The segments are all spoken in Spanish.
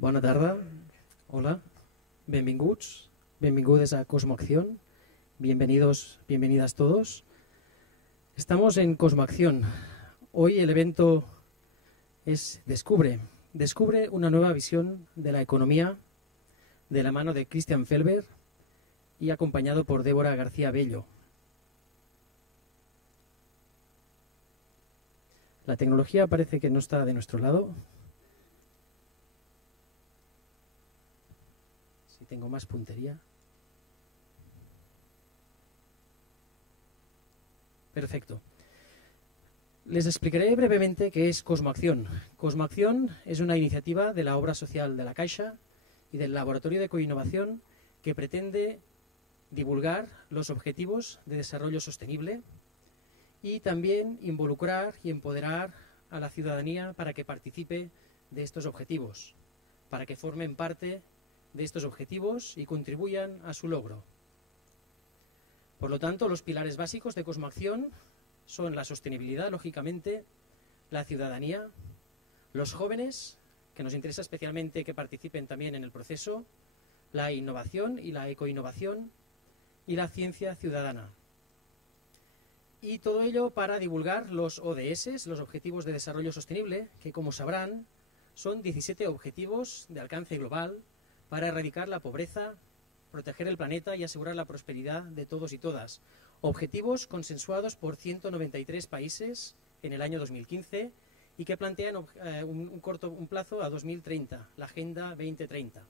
Bona tarda, hola, benvinguts, benvingudes a Cosmoacción, bienvenidas todos. Estamos en Cosmoacción. Hoy el evento es Descubre una nueva visión de la economía de la mano de Christian Felber y acompañado por Débora García Bello. La tecnología parece que no está de nuestro lado. Si tengo más puntería. Perfecto. Les explicaré brevemente qué es Cosmoacción. Cosmoacción es una iniciativa de la obra social de la Caixa y del Laboratorio de Coinnovación que pretende divulgar los objetivos de desarrollo sostenible y también involucrar y empoderar a la ciudadanía para que participe de estos objetivos, para que formen parte de estos objetivos y contribuyan a su logro. Por lo tanto, los pilares básicos de Cosmoacción son la sostenibilidad, lógicamente, la ciudadanía, los jóvenes, que nos interesa especialmente que participen también en el proceso, la innovación y la ecoinnovación y la ciencia ciudadana. Y todo ello para divulgar los ODS, los Objetivos de Desarrollo Sostenible, que como sabrán son 17 objetivos de alcance global para erradicar la pobreza, proteger el planeta y asegurar la prosperidad de todos y todas. Objetivos consensuados por 193 países en el año 2015 y que plantean un plazo a 2030, la Agenda 2030.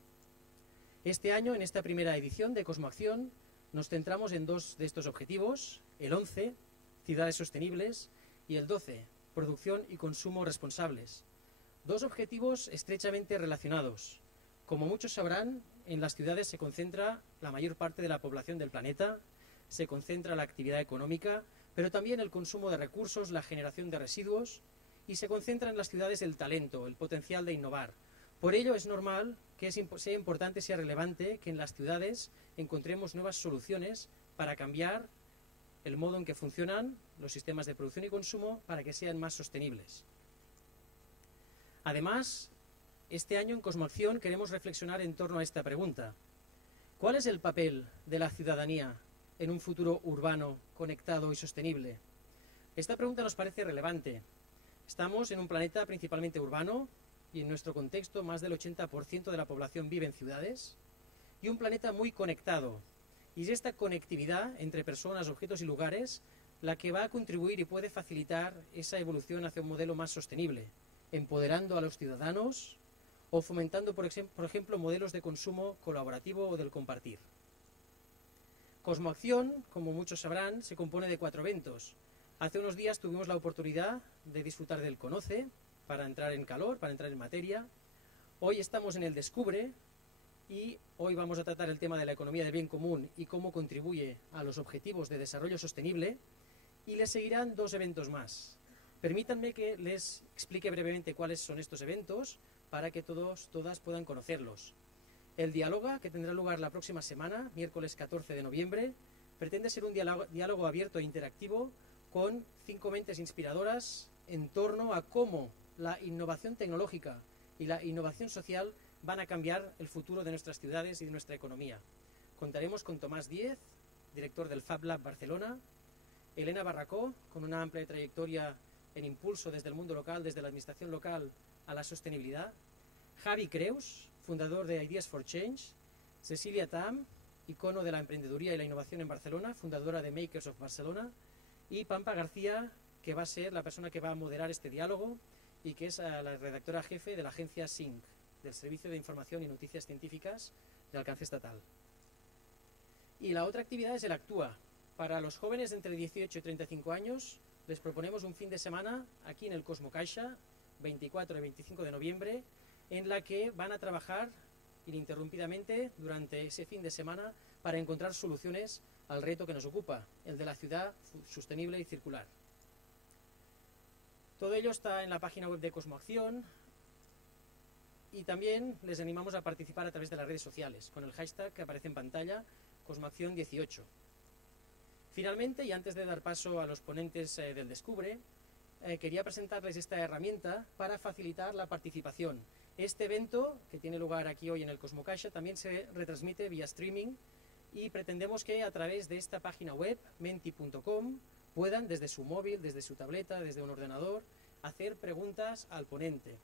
Este año, en esta primera edición de Cosmoacción, nos centramos en dos de estos objetivos, el 11, Ciudades Sostenibles, y el 12, Producción y Consumo Responsables. Dos objetivos estrechamente relacionados. Como muchos sabrán, en las ciudades se concentra la mayor parte de la población del planeta, se concentra la actividad económica, pero también el consumo de recursos, la generación de residuos, y se concentra en las ciudades el talento, el potencial de innovar. Por ello es normal que sea importante, sea relevante que en las ciudades encontremos nuevas soluciones para cambiar el modo en que funcionan los sistemas de producción y consumo para que sean más sostenibles. Además, este año en Cosmoacción queremos reflexionar en torno a esta pregunta. ¿Cuál es el papel de la ciudadanía en un futuro urbano, conectado y sostenible? Esta pregunta nos parece relevante. Estamos en un planeta principalmente urbano y en nuestro contexto más del 80% de la población vive en ciudades y un planeta muy conectado. Y es esta conectividad entre personas, objetos y lugares la que va a contribuir y puede facilitar esa evolución hacia un modelo más sostenible, empoderando a los ciudadanos o fomentando, por ejemplo, modelos de consumo colaborativo o del compartir. Cosmoacción, como muchos sabrán, se compone de 4 eventos. Hace unos días tuvimos la oportunidad de disfrutar del Conoce, para entrar en calor, para entrar en materia. Hoy estamos en el Descubre y hoy vamos a tratar el tema de la economía del bien común y cómo contribuye a los objetivos de desarrollo sostenible, y les seguirán 2 eventos más. Permítanme que les explique brevemente cuáles son estos eventos para que todas puedan conocerlos. El Dialoga, que tendrá lugar la próxima semana, miércoles 14 de noviembre, pretende ser un diálogo abierto e interactivo con 5 mentes inspiradoras en torno a cómo la innovación tecnológica y la innovación social van a cambiar el futuro de nuestras ciudades y de nuestra economía. Contaremos con Tomás Díez, director del Fab Lab Barcelona, Elena Barracó, con una amplia trayectoria en impulso desde el mundo local, desde la administración local a la sostenibilidad, Javi Creus, fundador de Ideas for Change, Cecilia Tam, icono de la emprendeduría y la innovación en Barcelona, fundadora de Makers of Barcelona, y Pampa García, que va a ser la persona que va a moderar este diálogo y que es la redactora jefe de la agencia SYNC, del Servicio de Información y Noticias Científicas de alcance estatal. Y la otra actividad es el Actúa. Para los jóvenes de entre 18 y 35 años les proponemos un fin de semana aquí en el Cosmo Caixa, 24 y 25 de noviembre, en la que van a trabajar ininterrumpidamente durante ese fin de semana para encontrar soluciones al reto que nos ocupa, el de la ciudad sostenible y circular. Todo ello está en la página web de Cosmoacción y también les animamos a participar a través de las redes sociales con el hashtag que aparece en pantalla, Cosmoacción18. Finalmente, y antes de dar paso a los ponentes del Descubre, quería presentarles esta herramienta para facilitar la participación. Este evento, que tiene lugar aquí hoy en el Cosmocaixa, también se retransmite vía streaming y pretendemos que a través de esta página web, menti.com, puedan desde su móvil, desde su tableta, desde un ordenador, hacer preguntas al ponente.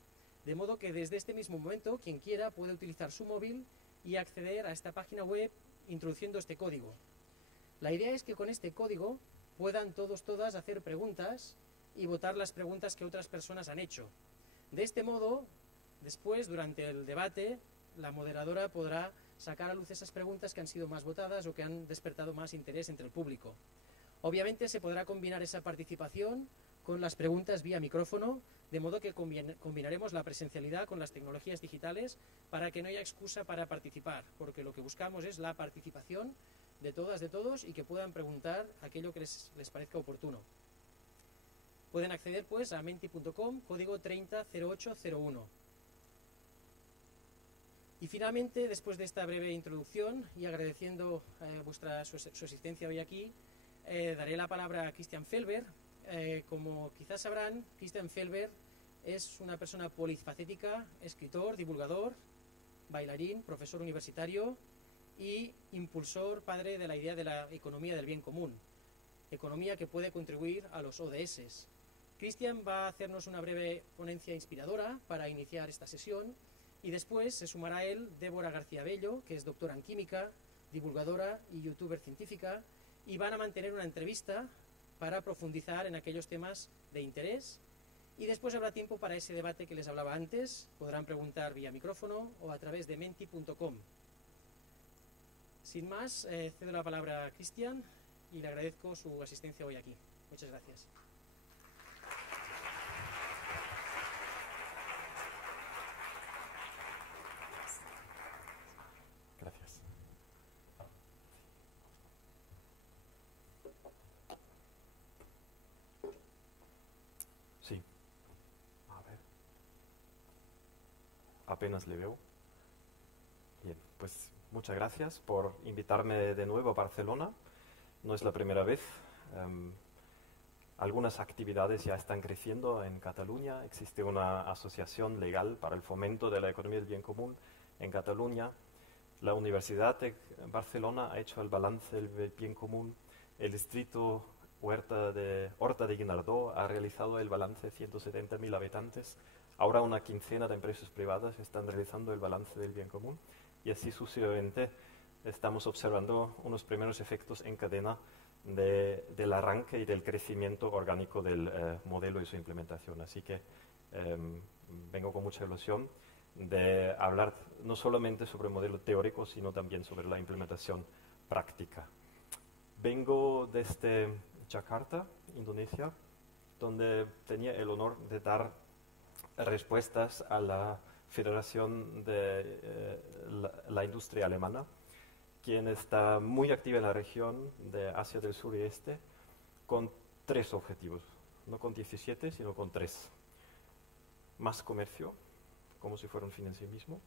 De modo que desde este mismo momento, quien quiera puede utilizar su móvil y acceder a esta página web introduciendo este código. La idea es que con este código puedan todas hacer preguntas y votar las preguntas que otras personas han hecho. De este modo, después, durante el debate, la moderadora podrá sacar a luz esas preguntas que han sido más votadas o que han despertado más interés entre el público. Obviamente se podrá combinar esa participación con las preguntas vía micrófono, de modo que combinaremos la presencialidad con las tecnologías digitales para que no haya excusa para participar, porque lo que buscamos es la participación de todas, de todos, y que puedan preguntar aquello que les parezca oportuno. Pueden acceder pues a menti.com, código 300801. Y finalmente, después de esta breve introducción y agradeciendo su asistencia hoy aquí, daré la palabra a Christian Felber. Como quizás sabrán, Christian Felber es una persona polifacética, escritor, divulgador, bailarín, profesor universitario y impulsor, padre de la idea de la economía del bien común, economía que puede contribuir a los ODS. Christian va a hacernos una breve ponencia inspiradora para iniciar esta sesión y después se sumará a él Débora García Bello, que es doctora en química, divulgadora y youtuber científica, y van a mantener una entrevista para profundizar en aquellos temas de interés, y después habrá tiempo para ese debate que les hablaba antes. Podrán preguntar vía micrófono o a través de menti.com. Sin más, cedo la palabra a Christian y le agradezco su asistencia hoy aquí. Muchas gracias. Gracias. Sí. A ver. Apenas le veo. Bien, pues muchas gracias por invitarme de nuevo a Barcelona. No es la primera vez. Algunas actividades ya están creciendo en Cataluña. Existe una asociación legal para el fomento de la economía del bien común en Cataluña. La Universidad de Barcelona ha hecho el balance del bien común. El distrito Horta de Guinardó ha realizado el balance de 170.000 habitantes. Ahora una quincena de empresas privadas están realizando el balance del bien común. Y así sucesivamente estamos observando unos primeros efectos en cadena del arranque y del crecimiento orgánico del modelo y su implementación. Así que vengo con mucha ilusión de hablar no solamente sobre el modelo teórico, sino también sobre la implementación práctica. Vengo desde Yakarta, Indonesia, donde tenía el honor de dar respuestas a la Federación de la Industria Alemana, quien está muy activa en la región de Asia del Sur y Este, con 3 objetivos, no con 17, sino con 3. Más comercio, como si fuera un fin en sí mismo,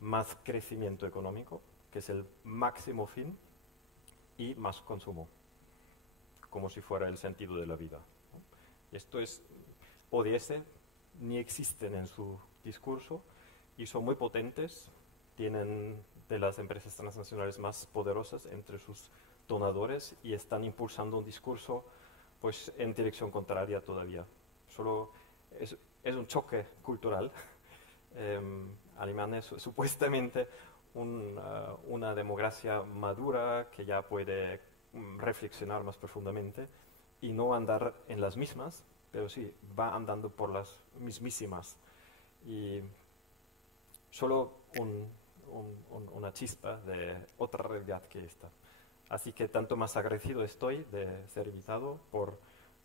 más crecimiento económico, que es el máximo fin, y más consumo, como si fuera el sentido de la vida. Esto es ODS, ni existen en su discurso y son muy potentes, tienen de las empresas transnacionales más poderosas entre sus donadores y están impulsando un discurso pues en dirección contraria todavía. Solo es un choque cultural. Alemania es supuestamente una democracia madura que ya puede reflexionar más profundamente y no andar en las mismas, pero sí va andando por las mismísimas. Y solo una chispa de otra realidad que esta. Así que tanto más agradecido estoy de ser invitado por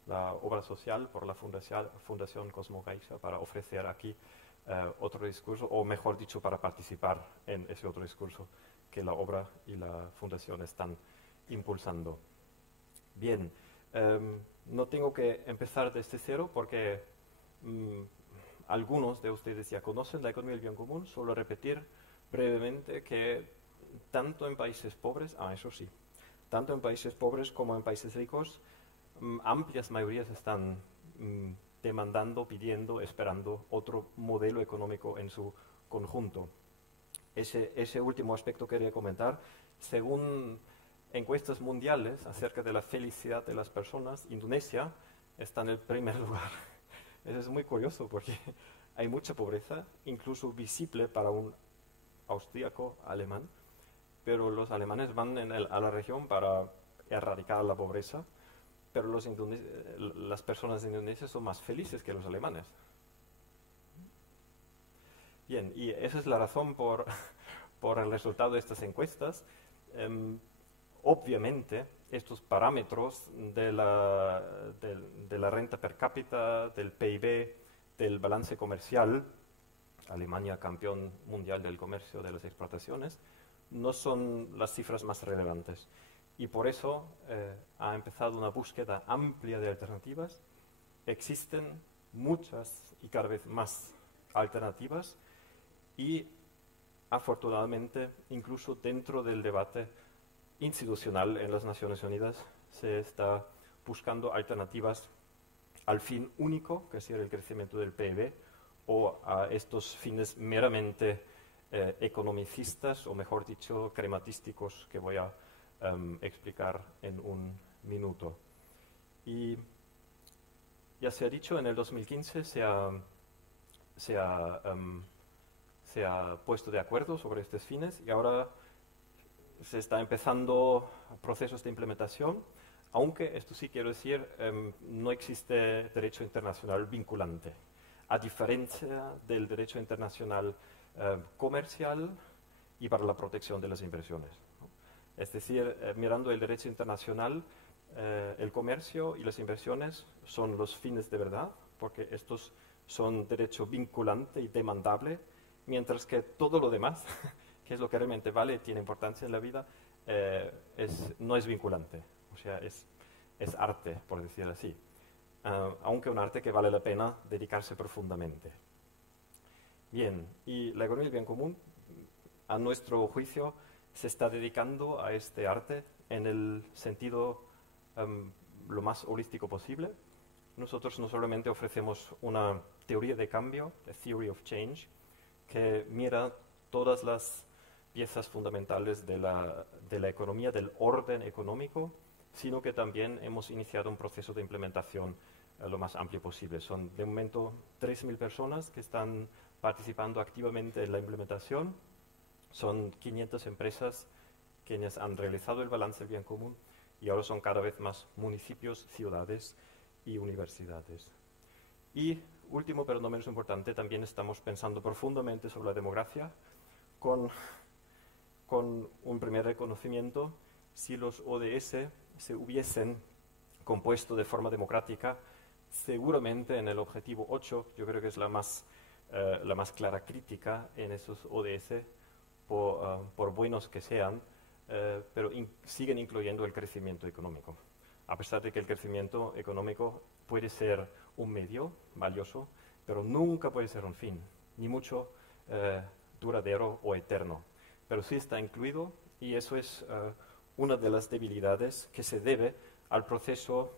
la obra social, por la Fundación Cosmocaixa, para ofrecer aquí otro discurso, o mejor dicho, para participar en ese otro discurso que la obra y la Fundación están impulsando. Bien, no tengo que empezar desde cero porque algunos de ustedes ya conocen la economía del bien común. Solo repetir brevemente que tanto en países pobres, eso sí, tanto en países pobres como en países ricos, amplias mayorías están demandando, pidiendo, esperando otro modelo económico en su conjunto. Ese último aspecto quería comentar. Según encuestas mundiales acerca de la felicidad de las personas, Indonesia está en el primer lugar. Eso es muy curioso porque hay mucha pobreza, incluso visible para un austríaco alemán, pero los alemanes van a la región para erradicar la pobreza, pero las personas de Indonesia son más felices que los alemanes. Bien, y esa es la razón por el resultado de estas encuestas. Obviamente, estos parámetros de la renta per cápita, del PIB, del balance comercial, Alemania campeón mundial del comercio de las exportaciones, no son las cifras más relevantes. Y por eso ha empezado una búsqueda amplia de alternativas. Existen muchas y cada vez más alternativas y afortunadamente incluso dentro del debate institucional en las Naciones Unidas se está buscando alternativas al fin único, que sería el crecimiento del PIB, o a estos fines meramente economicistas, o mejor dicho, crematísticos, que voy a explicar en un minuto. Y ya se ha dicho, en el 2015 se ha puesto de acuerdo sobre estos fines y ahora se está empezando procesos de implementación, aunque esto sí quiero decir, no existe derecho internacional vinculante, a diferencia del derecho internacional comercial y para la protección de las inversiones, ¿no? Es decir, mirando el derecho internacional, el comercio y las inversiones son los fines de verdad, porque estos son derecho vinculante y demandable, mientras que todo lo demás, que es lo que realmente vale y tiene importancia en la vida, no es vinculante. O sea, es arte, por decir así. Aunque un arte que vale la pena dedicarse profundamente. Bien, y la economía del bien común, a nuestro juicio, se está dedicando a este arte en el sentido lo más holístico posible. Nosotros no solamente ofrecemos una teoría de cambio, the theory of change, que mira todas las piezas fundamentales de la economía, del orden económico, sino que también hemos iniciado un proceso de implementación lo más amplio posible. Son de momento 3.000 personas que están participando activamente en la implementación. Son 500 empresas quienes han realizado el balance del bien común y ahora son cada vez más municipios, ciudades y universidades. Y último, pero no menos importante, también estamos pensando profundamente sobre la democracia con un primer reconocimiento. Si los ODS se hubiesen compuesto de forma democrática, seguramente en el objetivo 8, yo creo que es la más clara crítica en esos ODS, por buenos que sean, pero siguen incluyendo el crecimiento económico. A pesar de que el crecimiento económico puede ser un medio valioso, pero nunca puede ser un fin, ni mucho duradero o eterno. Pero sí está incluido y eso es una de las debilidades que se debe al proceso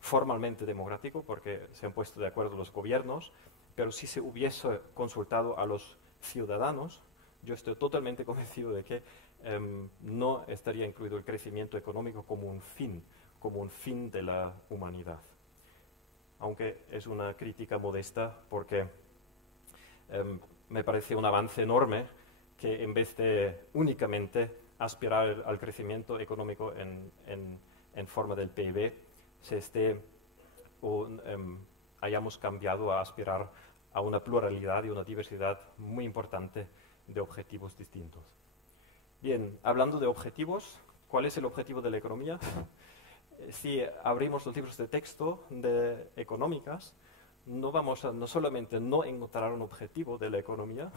formalmente democrático, porque se han puesto de acuerdo los gobiernos, pero si se hubiese consultado a los ciudadanos, yo estoy totalmente convencido de que no estaría incluido el crecimiento económico como un fin de la humanidad. Aunque es una crítica modesta porque me parece un avance enorme que en vez de únicamente aspirar al crecimiento económico en forma del PIB, hayamos cambiado a aspirar a una pluralidad y una diversidad muy importante de objetivos distintos. Bien, hablando de objetivos, ¿cuál es el objetivo de la economía? Si abrimos los libros de texto de económicas, no vamos a no solamente no encontrar un objetivo de la economía,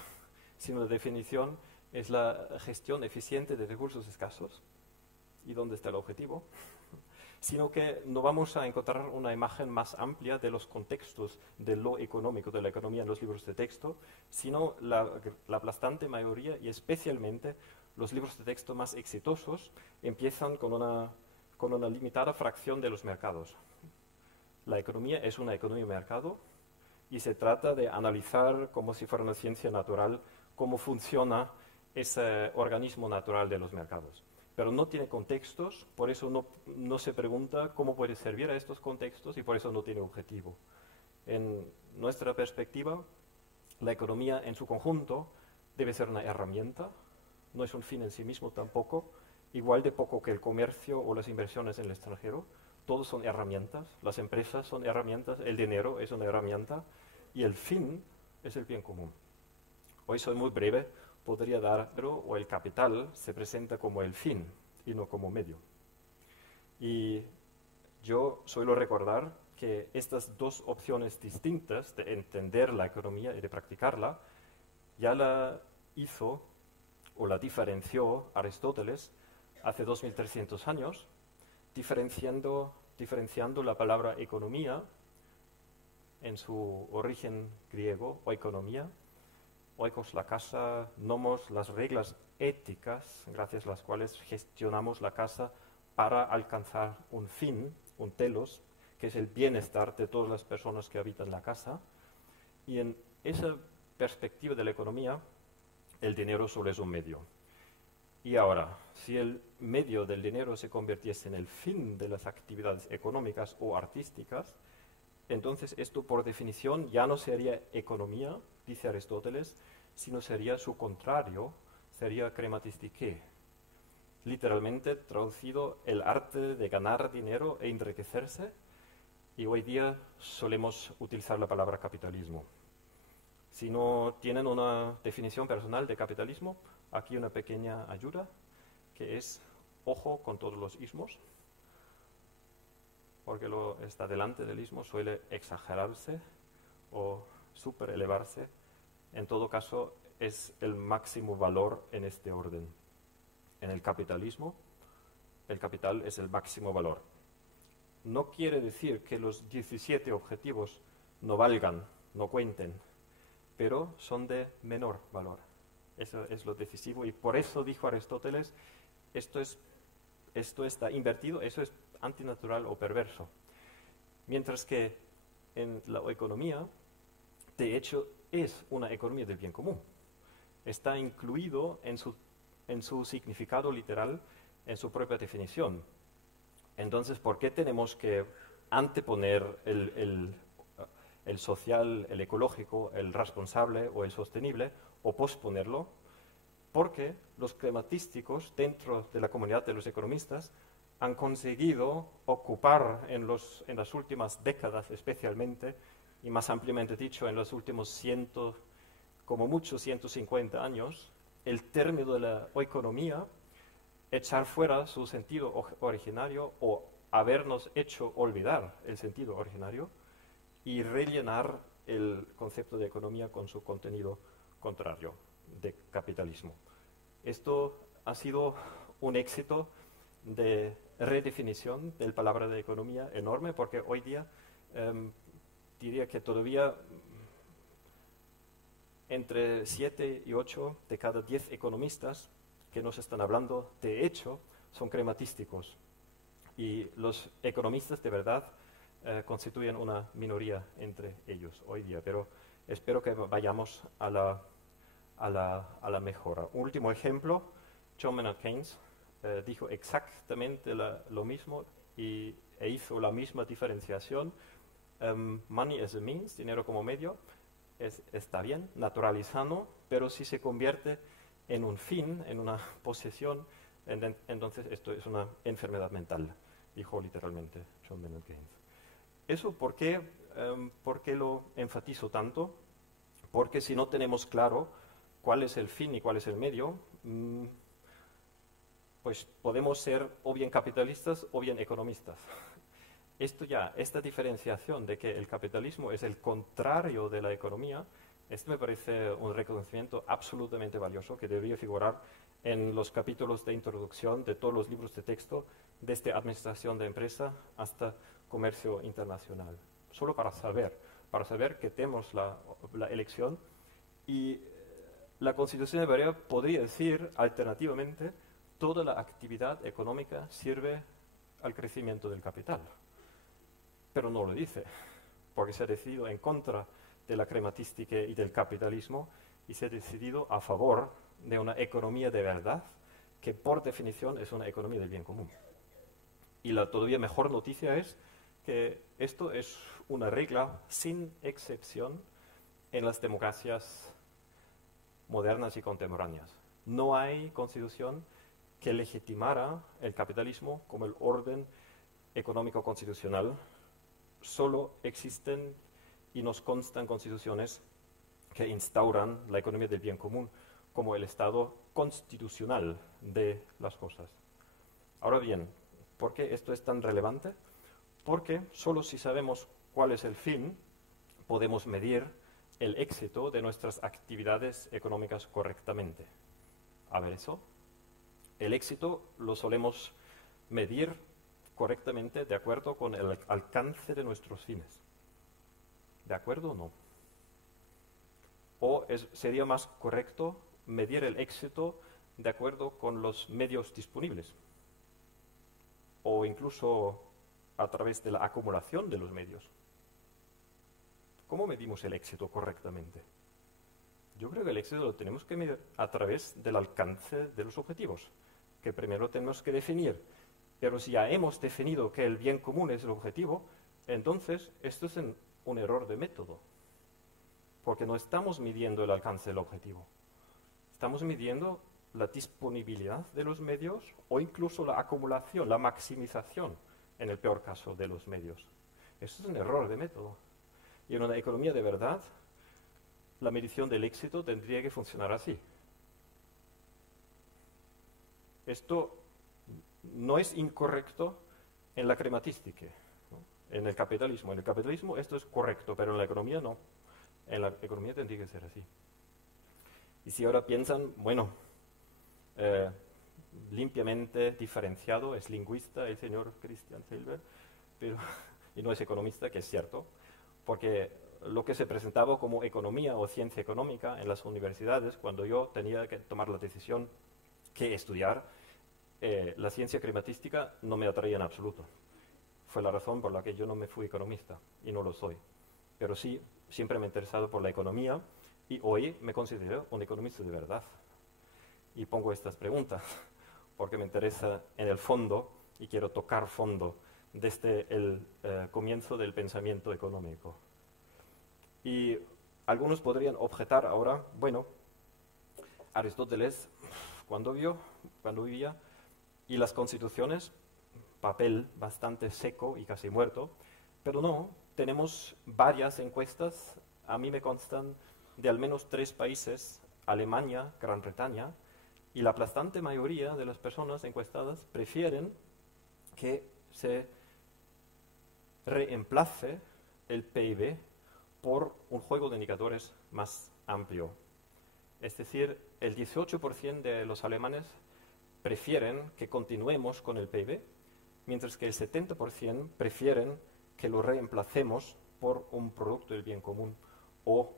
sino la definición es la gestión eficiente de recursos escasos. ¿Y dónde está el objetivo? Sino que no vamos a encontrar una imagen más amplia de los contextos de lo económico, de la economía en los libros de texto, sino la aplastante mayoría y especialmente los libros de texto más exitosos empiezan con una limitada fracción de los mercados. La economía es una economía de mercado y se trata de analizar como si fuera una ciencia natural cómo funciona ese organismo natural de los mercados. Pero no tiene contextos, por eso no se pregunta cómo puede servir a estos contextos y por eso no tiene objetivo. En nuestra perspectiva, la economía en su conjunto debe ser una herramienta, no es un fin en sí mismo tampoco, igual de poco que el comercio o las inversiones en el extranjero. Todos son herramientas, las empresas son herramientas, el dinero es una herramienta y el fin es el bien común. Hoy soy muy breve, podría dar, o el capital se presenta como el fin y no como medio. Y yo suelo recordar que estas dos opciones distintas de entender la economía y de practicarla ya la hizo o la diferenció Aristóteles hace 2300 años, diferenciando la palabra economía en su origen griego, oikonomía, oikos la casa, nomos las reglas éticas, gracias a las cuales gestionamos la casa para alcanzar un fin, un telos, que es el bienestar de todas las personas que habitan la casa. Y en esa perspectiva de la economía, el dinero solo es un medio. Y ahora, si el medio del dinero se convirtiese en el fin de las actividades económicas o artísticas, entonces esto por definición ya no sería economía, dice Aristóteles, sino sería su contrario, sería krematistike. Literalmente traducido, el arte de ganar dinero e enriquecerse, y hoy día solemos utilizar la palabra capitalismo. Si no tienen una definición personal de capitalismo, aquí una pequeña ayuda, que es ojo con todos los ismos, porque lo está delante del ismo suele exagerarse o superelevarse. En todo caso, es el máximo valor en este orden. En el capitalismo, el capital es el máximo valor. No quiere decir que los 17 objetivos no valgan, no cuenten, pero son de menor valor. Eso es lo decisivo y por eso dijo Aristóteles, esto está invertido, eso es antinatural o perverso. Mientras que en la economía, de hecho, es una economía del bien común. Está incluido en su significado literal, en su propia definición. Entonces, ¿por qué tenemos que anteponer el social, el ecológico, el responsable o el sostenible, o posponerlo? Porque los crematísticos dentro de la comunidad de los economistas han conseguido ocupar en las últimas décadas especialmente, y más ampliamente dicho en los últimos como mucho 150 años, el término de la economía, echar fuera su sentido originario o habernos hecho olvidar el sentido originario y rellenar el concepto de economía con su contenido contrario de capitalismo. Esto ha sido un éxito de redefinición de la palabra de economía enorme, porque hoy día diría que todavía entre 7 y 8 de cada 10 economistas que nos están hablando, de hecho, son crematísticos. Y los economistas de verdad constituyen una minoría entre ellos hoy día, pero espero que vayamos a la mejora. Un último ejemplo, John Maynard Keynes dijo exactamente lo mismo e hizo la misma diferenciación. Money as a means, dinero como medio, está bien, naturalizando, pero si se convierte en un fin, en una posesión, entonces esto es una enfermedad mental, dijo literalmente John Maynard Keynes. ¿Eso por qué lo enfatizo tanto? Porque si no tenemos claro cuál es el fin y cuál es el medio, pues podemos ser o bien capitalistas o bien economistas. Esta diferenciación de que el capitalismo es el contrario de la economía, esto me parece un reconocimiento absolutamente valioso que debería figurar en los capítulos de introducción de todos los libros de texto, desde administración de empresa hasta comercio internacional. Solo para saber que tenemos la elección y la Constitución hebrea podría decir alternativamente toda la actividad económica sirve al crecimiento del capital. pero no lo dice, porque se ha decidido en contra de la crematística y del capitalismo y se ha decidido a favor de una economía de verdad, que por definición es una economía del bien común. Y la todavía mejor noticia es que esto es una regla sin excepción en las democracias modernas y contemporáneas. No hay constitución que legitimara el capitalismo como el orden económico constitucional. Solo existen y nos constan constituciones que instauran la economía del bien común como el estado constitucional de las cosas. Ahora bien, ¿por qué esto es tan relevante? Porque solo si sabemos cuál es el fin, podemos medir el éxito de nuestras actividades económicas correctamente. A ver eso. El éxito lo solemos medir correctamente de acuerdo con el alcance de nuestros fines. ¿De acuerdo o no? ¿O sería más correcto medir el éxito de acuerdo con los medios disponibles? O incluso a través de la acumulación de los medios. ¿Cómo medimos el éxito correctamente? Yo creo que el éxito lo tenemos que medir a través del alcance de los objetivos, que primero tenemos que definir. Pero si ya hemos definido que el bien común es el objetivo, entonces esto es un error de método, porque no estamos midiendo el alcance del objetivo. Estamos midiendo la disponibilidad de los medios o incluso la acumulación, la maximización, en el peor caso, de los medios. Esto es un error de método. Y en una economía de verdad, la medición del éxito tendría que funcionar así. Esto no es incorrecto en la crematística, ¿no? En el capitalismo. En el capitalismo esto es correcto, pero en la economía no. En la economía tendría que ser así. Y si ahora piensan, bueno, limpiamente diferenciado, es lingüista el señor Christian Silber, pero, y no es economista, que es cierto, porque lo que se presentaba como economía o ciencia económica en las universidades, cuando yo tenía que tomar la decisión que estudiar, la ciencia crematística no me atraía en absoluto. Fue la razón por la que yo no me fui economista, y no lo soy. Pero sí, siempre me he interesado por la economía, y hoy me considero un economista de verdad. Y pongo estas preguntas, porque me interesa en el fondo, y quiero tocar fondo, desde el comienzo del pensamiento económico. Y algunos podrían objetar ahora, bueno, Aristóteles, cuando vivía, y las constituciones, papel bastante seco y casi muerto, pero no, tenemos varias encuestas, a mí me constan de al menos 3 países, Alemania, Gran Bretaña, y la aplastante mayoría de las personas encuestadas prefieren que se reemplace el PIB por un juego de indicadores más amplio. Es decir, el 18% de los alemanes prefieren que continuemos con el PIB, mientras que el 70% prefieren que lo reemplacemos por un producto del bien común o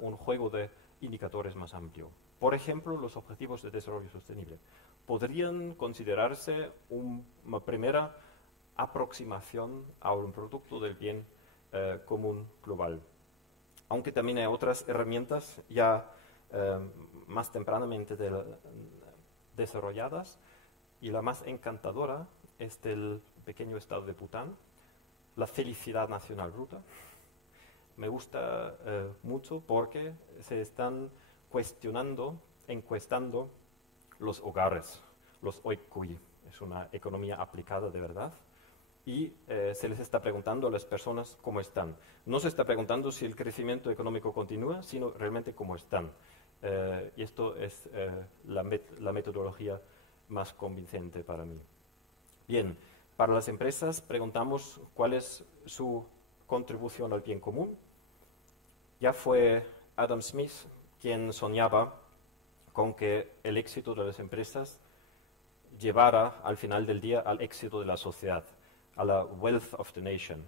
un juego de indicadores más amplio. Por ejemplo, los objetivos de desarrollo sostenible podrían considerarse una primera aproximación a un producto del bien común global. Aunque también hay otras herramientas ya más tempranamente desarrolladas, y la más encantadora es del pequeño estado de Bután, la felicidad nacional bruta. Me gusta mucho porque se están encuestando los hogares, los oikui. Es una economía aplicada de verdad. Y se les está preguntando a las personas cómo están. No se está preguntando si el crecimiento económico continúa, sino realmente cómo están. Y esto es la metodología más convincente para mí. Bien, para las empresas preguntamos cuál es su contribución al bien común. Ya fue Adam Smith quien soñaba con que el éxito de las empresas llevara al final del día al éxito de la sociedad, a la wealth of the nation.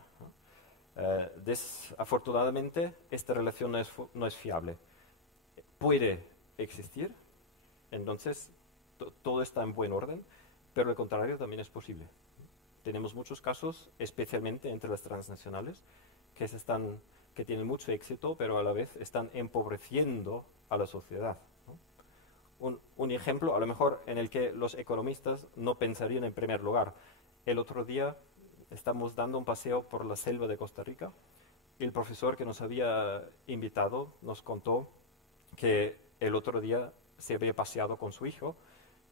Desafortunadamente, esta relación no es fiable. Puede existir, entonces todo está en buen orden, pero el contrario también es posible. Tenemos muchos casos, especialmente entre las transnacionales, que tienen mucho éxito, pero a la vez están empobreciendo a la sociedad, ¿no? Un ejemplo, a lo mejor, en el que los economistas no pensarían en primer lugar. El otro día estamos dando un paseo por la selva de Costa Rica y el profesor que nos había invitado nos contó que el otro día se había paseado con su hijo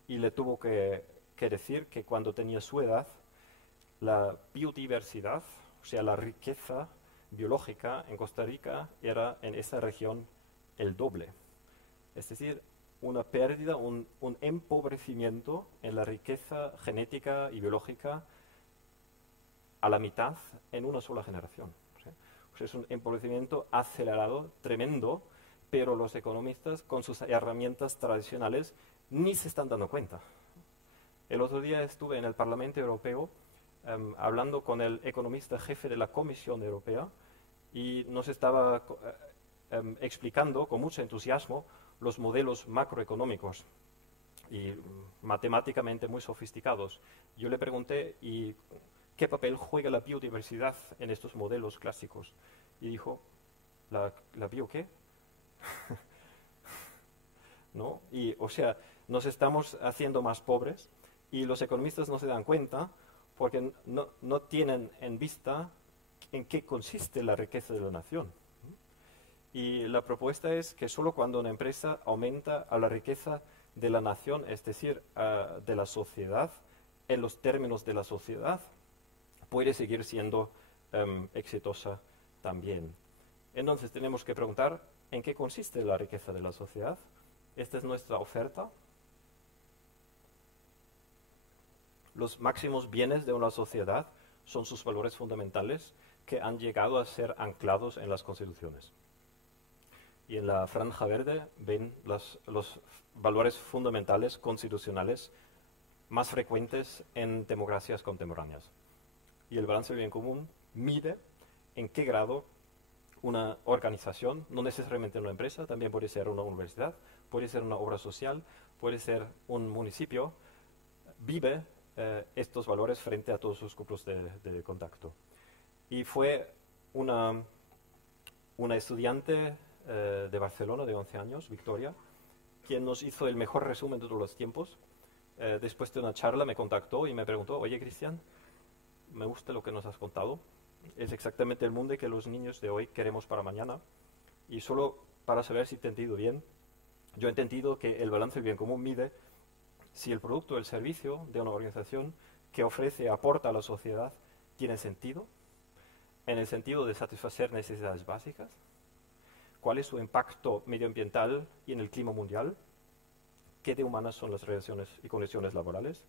y le tuvo que decir que cuando tenía su edad, la biodiversidad, o sea, la riqueza biológica en Costa Rica era en esa región el doble. Es decir, una pérdida, un empobrecimiento en la riqueza genética y biológica a la mitad en una sola generación. O sea, es un empobrecimiento acelerado, tremendo, pero los economistas con sus herramientas tradicionales ni se están dando cuenta. El otro día estuve en el Parlamento Europeo hablando con el economista jefe de la Comisión Europea y nos estaba explicando con mucho entusiasmo los modelos macroeconómicos y matemáticamente muy sofisticados. Yo le pregunté, ¿y qué papel juega la biodiversidad en estos modelos clásicos? Y dijo, ¿la bio qué? ¿No? Y, o sea, nos estamos haciendo más pobres y los economistas no se dan cuenta porque no tienen en vista en qué consiste la riqueza de la nación. Y la propuesta es que solo cuando una empresa aumenta a la riqueza de la nación, es decir, de la sociedad, en los términos de la sociedad, puede seguir siendo exitosa también. Entonces tenemos que preguntar en qué consiste la riqueza de la sociedad. Esta es nuestra oferta. Los máximos bienes de una sociedad son sus valores fundamentales que han llegado a ser anclados en las constituciones. Y en la franja verde ven los valores fundamentales constitucionales más frecuentes en democracias contemporáneas. Y el balance del bien común mide en qué grado una organización, no necesariamente una empresa, también puede ser una universidad, puede ser una obra social, puede ser un municipio, vive estos valores frente a todos sus grupos de contacto. Y fue una estudiante de Barcelona de 11 años, Victoria, quien nos hizo el mejor resumen de todos los tiempos. Después de una charla me contactó y me preguntó, oye Cristian, me gusta lo que nos has contado, es exactamente el mundo que los niños de hoy queremos para mañana. Y solo para saber si te he entendido bien, yo he entendido que el balance del bien común mide si el producto o el servicio de una organización que ofrece, aporta a la sociedad, tiene sentido, en el sentido de satisfacer necesidades básicas, cuál es su impacto medioambiental y en el clima mundial, qué de humanas son las relaciones y condiciones laborales,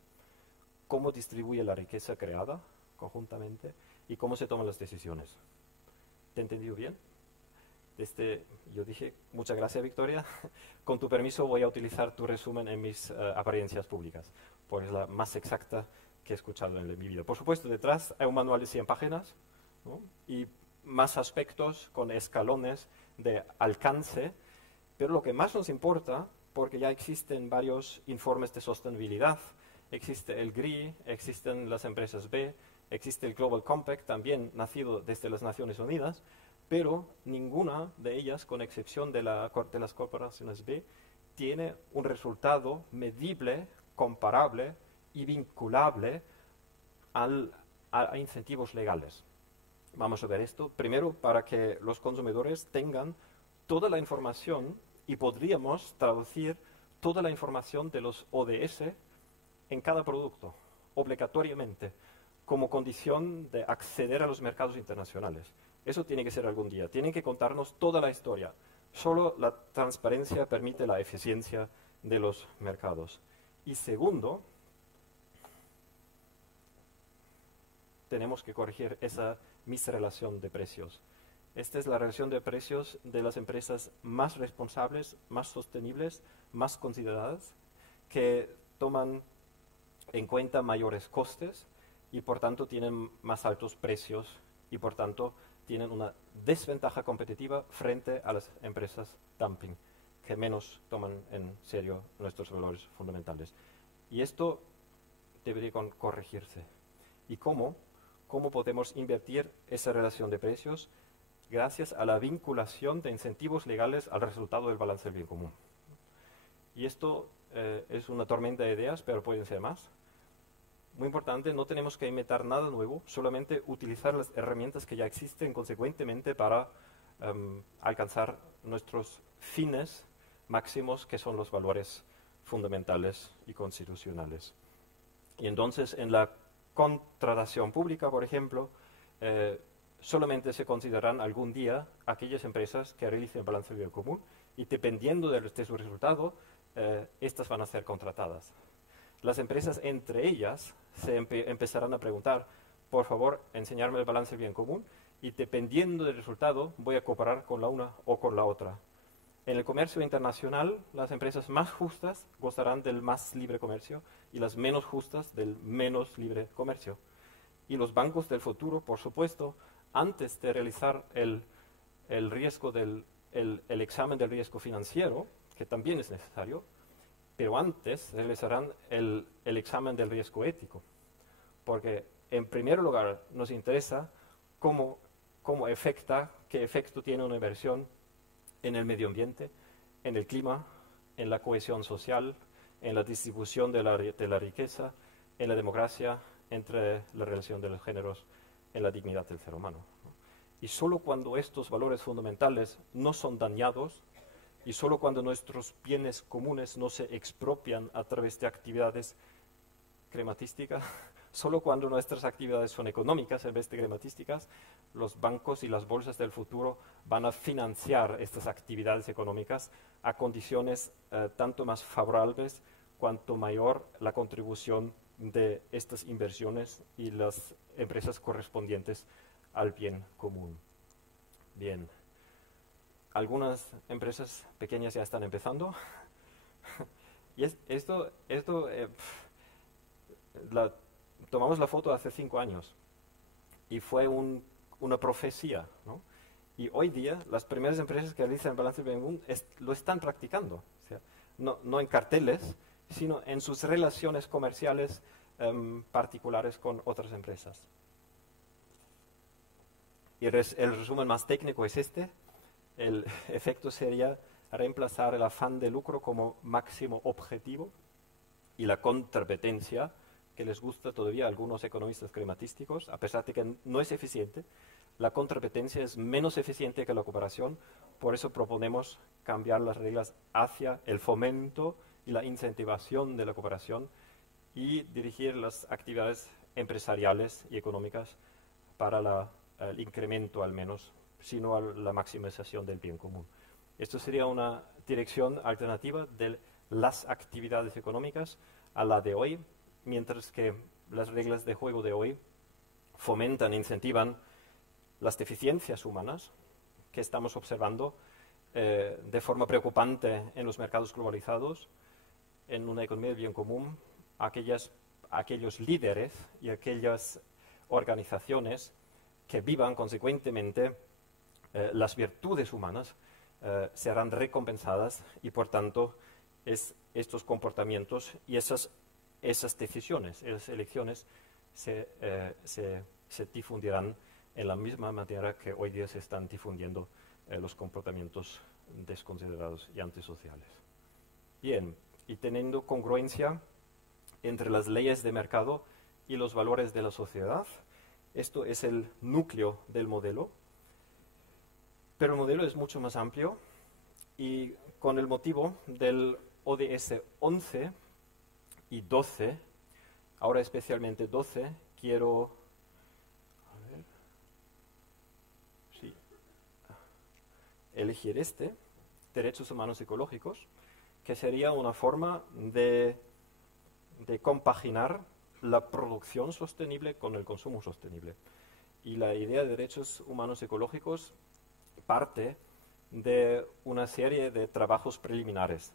cómo distribuye la riqueza creada conjuntamente y cómo se toman las decisiones. ¿Te he entendido bien? Yo dije, muchas gracias Victoria, con tu permiso voy a utilizar tu resumen en mis apariencias públicas, porque es la más exacta que he escuchado en mi vida. Por supuesto, detrás hay un manual de 100 páginas, ¿no? Y más aspectos con escalones de alcance, pero lo que más nos importa, porque ya existen varios informes de sostenibilidad, existe el GRI, existen las empresas B, existe el Global Compact, también nacido desde las Naciones Unidas, pero ninguna de ellas, con excepción de las corporaciones B, tiene un resultado medible, comparable y vinculable a incentivos legales. Vamos a ver esto. Primero, para que los consumidores tengan toda la información y podríamos traducir toda la información de los ODS en cada producto, obligatoriamente, como condición de acceder a los mercados internacionales. Eso tiene que ser algún día. Tienen que contarnos toda la historia. Solo la transparencia permite la eficiencia de los mercados. Y segundo, tenemos que corregir esa misrelación de precios. Esta es la relación de precios de las empresas más responsables, más sostenibles, más consideradas, que toman en cuenta mayores costes y por tanto tienen más altos precios y por tanto tienen una desventaja competitiva frente a las empresas dumping, que menos toman en serio nuestros valores fundamentales. Y esto debería corregirse. ¿Y cómo? ¿Cómo podemos invertir esa relación de precios? Gracias a la vinculación de incentivos legales al resultado del balance del bien común. Y esto es una tormenta de ideas, pero pueden ser más. Muy importante, no tenemos que inventar nada nuevo, solamente utilizar las herramientas que ya existen consecuentemente para alcanzar nuestros fines máximos, que son los valores fundamentales y constitucionales. Y entonces, en la contratación pública, por ejemplo, solamente se considerarán algún día aquellas empresas que realicen balance del bien común y dependiendo de su resultado, estas van a ser contratadas. Las empresas entre ellas se empezarán a preguntar, por favor, enseñarme el balance del bien común y dependiendo del resultado voy a cooperar con la una o con la otra. En el comercio internacional, las empresas más justas gozarán del más libre comercio y las menos justas del menos libre comercio. Y los bancos del futuro, por supuesto, antes de realizar el examen del riesgo financiero, que también es necesario, pero antes realizarán el examen del riesgo ético. Porque, en primer lugar, nos interesa qué efecto tiene una inversión en el medio ambiente, en el clima, en la cohesión social, en la distribución de la riqueza, en la democracia, entre la relación de los géneros, en la dignidad del ser humano. Y solo cuando estos valores fundamentales no son dañados, y solo cuando nuestros bienes comunes no se expropian a través de actividades crematísticas, solo cuando nuestras actividades son económicas en vez de crematísticas, los bancos y las bolsas del futuro van a financiar estas actividades económicas a condiciones tanto más favorables cuanto mayor la contribución de estas inversiones y las empresas correspondientes al bien común. Bien, algunas empresas pequeñas ya están empezando. Y tomamos la foto hace 5 años y fue una profecía, ¿no? Y hoy día las primeras empresas que realizan el balance del bien común lo están practicando, o sea, no en carteles, sino en sus relaciones comerciales particulares con otras empresas. Y el resumen más técnico es este. El efecto sería reemplazar el afán de lucro como máximo objetivo y la competencia, que les gusta todavía a algunos economistas crematísticos, a pesar de que no es eficiente. La competencia es menos eficiente que la cooperación, por eso proponemos cambiar las reglas hacia el fomento y la incentivación de la cooperación y dirigir las actividades empresariales y económicas para el incremento al menos, sino a la maximización del bien común. Esto sería una dirección alternativa de las actividades económicas a la de hoy, mientras que las reglas de juego de hoy fomentan e incentivan las deficiencias humanas que estamos observando de forma preocupante en los mercados globalizados, en una economía del bien común, aquellos líderes y aquellas organizaciones que vivan consecuentemente las virtudes humanas serán recompensadas y por tanto estos comportamientos y esas decisiones, esas elecciones se difundirán en la misma manera que hoy día se están difundiendo los comportamientos desconsiderados y antisociales. Bien, y teniendo congruencia entre las leyes de mercado y los valores de la sociedad, esto es el núcleo del modelo, pero el modelo es mucho más amplio y con el motivo del ODS 11 y 12, ahora especialmente 12, quiero elegir derechos humanos ecológicos, que sería una forma de compaginar la producción sostenible con el consumo sostenible. Y la idea de derechos humanos ecológicos parte de una serie de trabajos preliminares.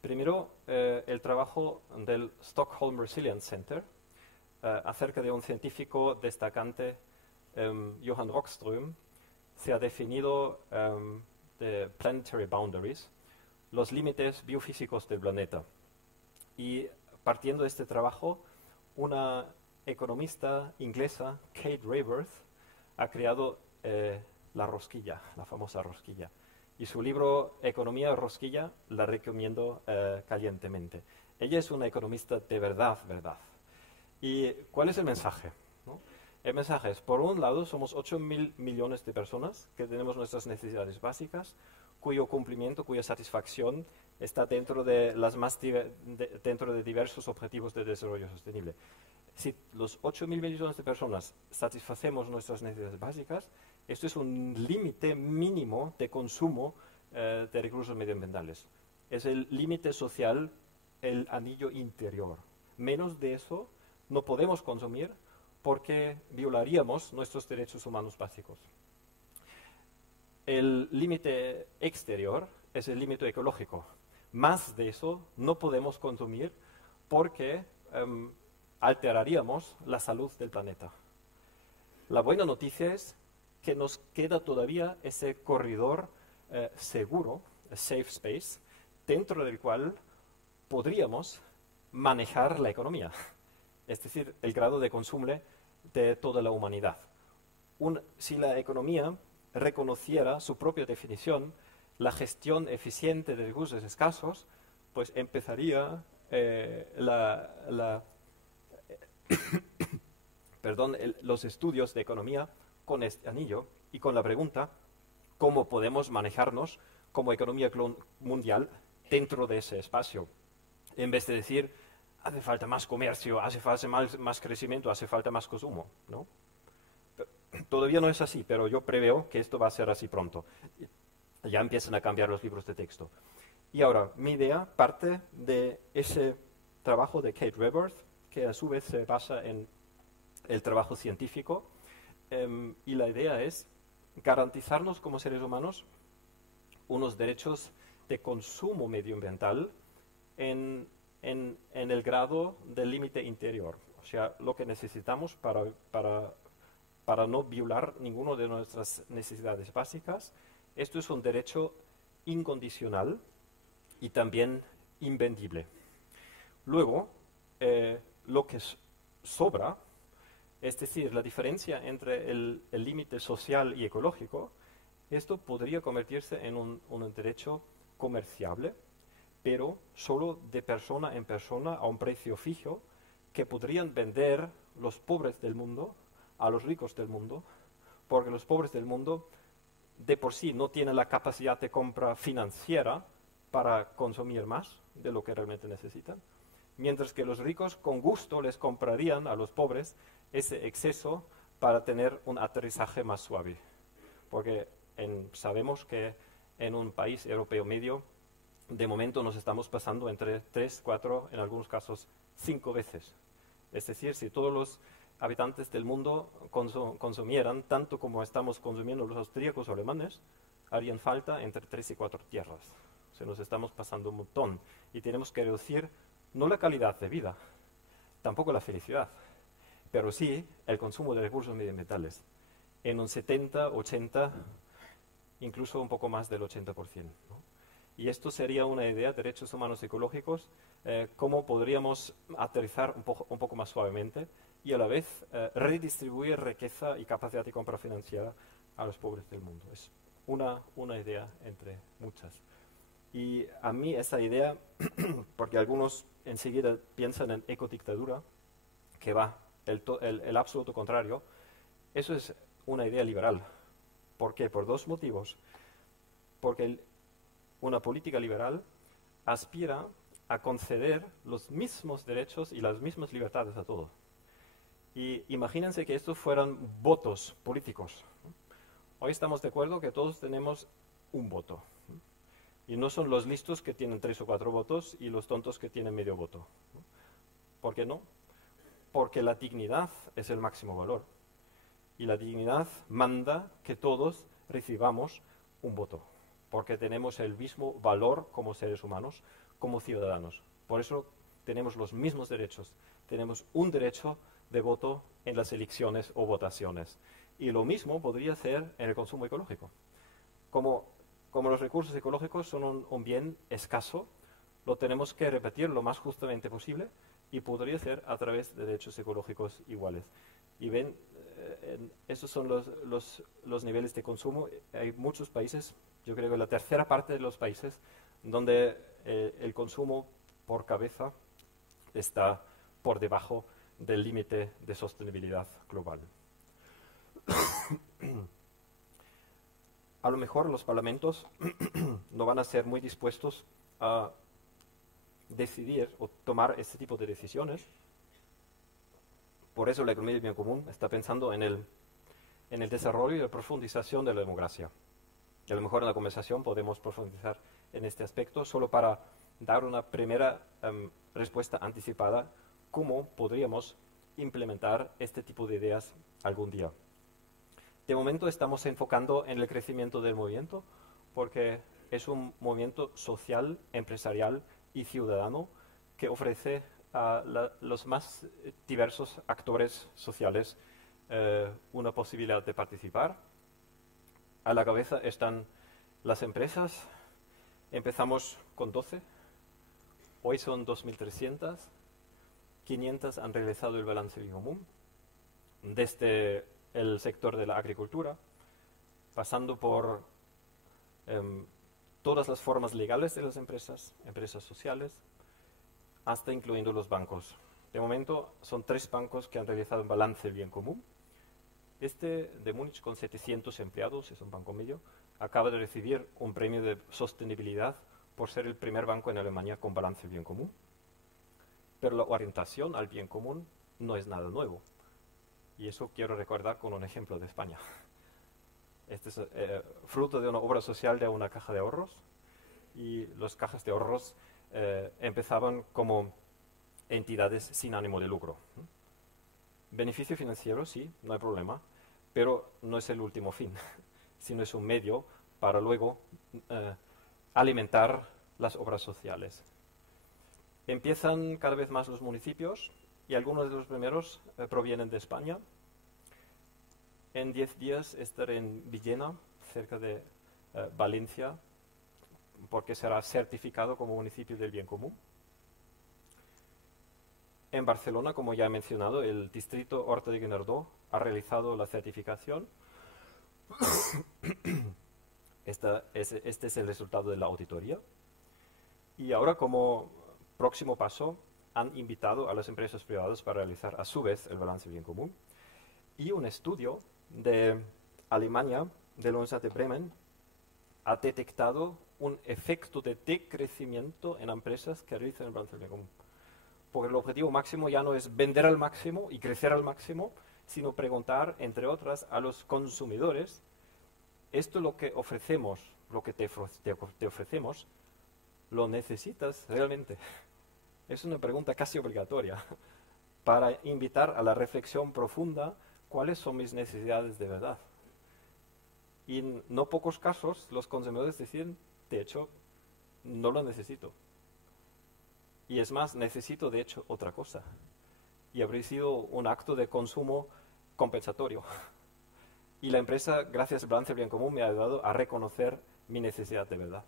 Primero, el trabajo del Stockholm Resilience Center acerca de un científico destacante, Johan Rockström. Se ha definido the planetary boundaries, los límites biofísicos del planeta. Y partiendo de este trabajo, una economista inglesa, Kate Raworth, ha creado la rosquilla, la famosa rosquilla. Y su libro Economía Rosquilla la recomiendo calientemente. Ella es una economista de verdad, verdad. ¿Y cuál es el mensaje? ¿No? El mensaje es, por un lado, somos 8.000 millones de personas que tenemos nuestras necesidades básicas, cuyo cumplimiento, cuya satisfacción está dentro de, dentro de diversos objetivos de desarrollo sostenible. Si los 8.000 millones de personas satisfacemos nuestras necesidades básicas, esto es un límite mínimo de consumo de recursos medioambientales. Es el límite social, el anillo interior. Menos de eso no podemos consumir porque violaríamos nuestros derechos humanos básicos. El límite exterior es el límite ecológico. Más de eso no podemos consumir porque alteraríamos la salud del planeta. La buena noticia es que nos queda todavía ese corredor seguro, safe space, dentro del cual podríamos manejar la economía, es decir, el grado de consumo de toda la humanidad. Si la economía reconociera su propia definición, la gestión eficiente de recursos escasos, pues empezaría los estudios de economía con este anillo y con la pregunta cómo podemos manejarnos como economía mundial dentro de ese espacio. En vez de decir, hace falta más comercio, hace falta más crecimiento, hace falta más consumo, ¿no? Todavía no es así, pero yo preveo que esto va a ser así pronto. Ya empiezan a cambiar los libros de texto. Y ahora, mi idea parte de ese trabajo de Kate Raworth, que a su vez se basa en el trabajo científico, y la idea es garantizarnos como seres humanos unos derechos de consumo medioambiental en el grado del límite interior. O sea, lo que necesitamos para no violar ninguno de nuestras necesidades básicas. Esto es un derecho incondicional y también invendible. Luego, lo que sobra, es decir, la diferencia entre el límite social y ecológico, esto podría convertirse en un derecho comerciable, pero solo de persona en persona a un precio fijo, que podrían vender los pobres del mundo a los ricos del mundo, porque los pobres del mundo de por sí no tienen la capacidad de compra financiera para consumir más de lo que realmente necesitan, mientras que los ricos con gusto les comprarían a los pobres ese exceso para tener un aterrizaje más suave. Porque sabemos que en un país europeo medio, de momento nos estamos pasando entre 3, 4, en algunos casos 5 veces. Es decir, si todos los habitantes del mundo consumieran tanto como estamos consumiendo los austríacos o alemanes, harían falta entre 3 y 4 tierras. O sea, nos estamos pasando un montón y tenemos que reducir no la calidad de vida, tampoco la felicidad, pero sí el consumo de recursos medioambientales en un 70, 80, incluso un poco más del 80%, ¿no? Y esto sería una idea de derechos humanos ecológicos, cómo podríamos aterrizar un poco más suavemente y a la vez redistribuir riqueza y capacidad de compra financiera a los pobres del mundo. Es una idea entre muchas. Y a mí esa idea, porque algunos enseguida piensan en ecodictadura, que va el absoluto contrario, eso es una idea liberal. ¿Por qué? Por 2 motivos. Porque una política liberal aspira a conceder los mismos derechos y las mismas libertades a todos. Y imagínense que estos fueran votos políticos. Hoy estamos de acuerdo que todos tenemos un voto. Y no son los listos que tienen 3 o 4 votos y los tontos que tienen medio voto. ¿Por qué no? Porque la dignidad es el máximo valor. Y la dignidad manda que todos recibamos un voto. Porque tenemos el mismo valor como seres humanos, como ciudadanos. Por eso tenemos los mismos derechos. Tenemos un derecho de voto en las elecciones o votaciones. Y lo mismo podría ser en el consumo ecológico. Como los recursos ecológicos son un bien escaso, lo tenemos que repetir lo más justamente posible y podría ser a través de derechos ecológicos iguales. Y ven, esos son los niveles de consumo. Hay muchos países, yo creo que la tercera parte de los países, donde el consumo por cabeza está por debajo del límite de sostenibilidad global. A lo mejor los parlamentos no van a ser muy dispuestos a decidir o tomar este tipo de decisiones. Por eso la economía del bien común está pensando en el desarrollo y la profundización de la democracia. Y a lo mejor en la conversación podemos profundizar en este aspecto, solo para dar una primera respuesta anticipada, cómo podríamos implementar este tipo de ideas algún día. De momento estamos enfocando en el crecimiento del movimiento, porque es un movimiento social, empresarial y ciudadano que ofrece a los más diversos actores sociales una posibilidad de participar. A la cabeza están las empresas. Empezamos con 12, hoy son 2.300, 500 han realizado el balance bien común, desde el sector de la agricultura, pasando por todas las formas legales de las empresas, empresas sociales, hasta incluyendo los bancos. De momento son 3 bancos que han realizado un balance del bien común. Este de Múnich, con 700 empleados, es un banco medio, acaba de recibir un premio de sostenibilidad por ser el primer banco en Alemania con balance del bien común. Pero la orientación al bien común no es nada nuevo. Y eso quiero recordar con un ejemplo de España. Este es fruto de una obra social de una caja de ahorros. Y las cajas de ahorros empezaban como entidades sin ánimo de lucro. Beneficio financiero, sí, no hay problema, pero no es el último fin, sino es un medio para luego alimentar las obras sociales. Empiezan cada vez más los municipios y algunos de los primeros provienen de España. En 10 días estaré en Villena, cerca de Valencia, porque será certificado como municipio del bien común. En Barcelona, como ya he mencionado, el distrito Horta de Guinardó ha realizado la certificación. Este es el resultado de la auditoría. Y ahora, como próximo paso, han invitado a las empresas privadas para realizar a su vez el balance bien común. Y un estudio de Alemania, de la Universidad de Bremen, ha detectado un efecto de decrecimiento en empresas que realizan el balance bien común. Porque el objetivo máximo ya no es vender al máximo y crecer al máximo, sino preguntar, entre otras, a los consumidores, esto lo que ofrecemos, lo que te ofrecemos, ¿lo necesitas realmente? Es una pregunta casi obligatoria para invitar a la reflexión profunda cuáles son mis necesidades de verdad. Y en no pocos casos los consumidores deciden, de hecho, no lo necesito. Y es más, necesito de hecho otra cosa. Y habría sido un acto de consumo compensatorio. Y la empresa, gracias al balance del bien común, me ha ayudado a reconocer mi necesidad de verdad.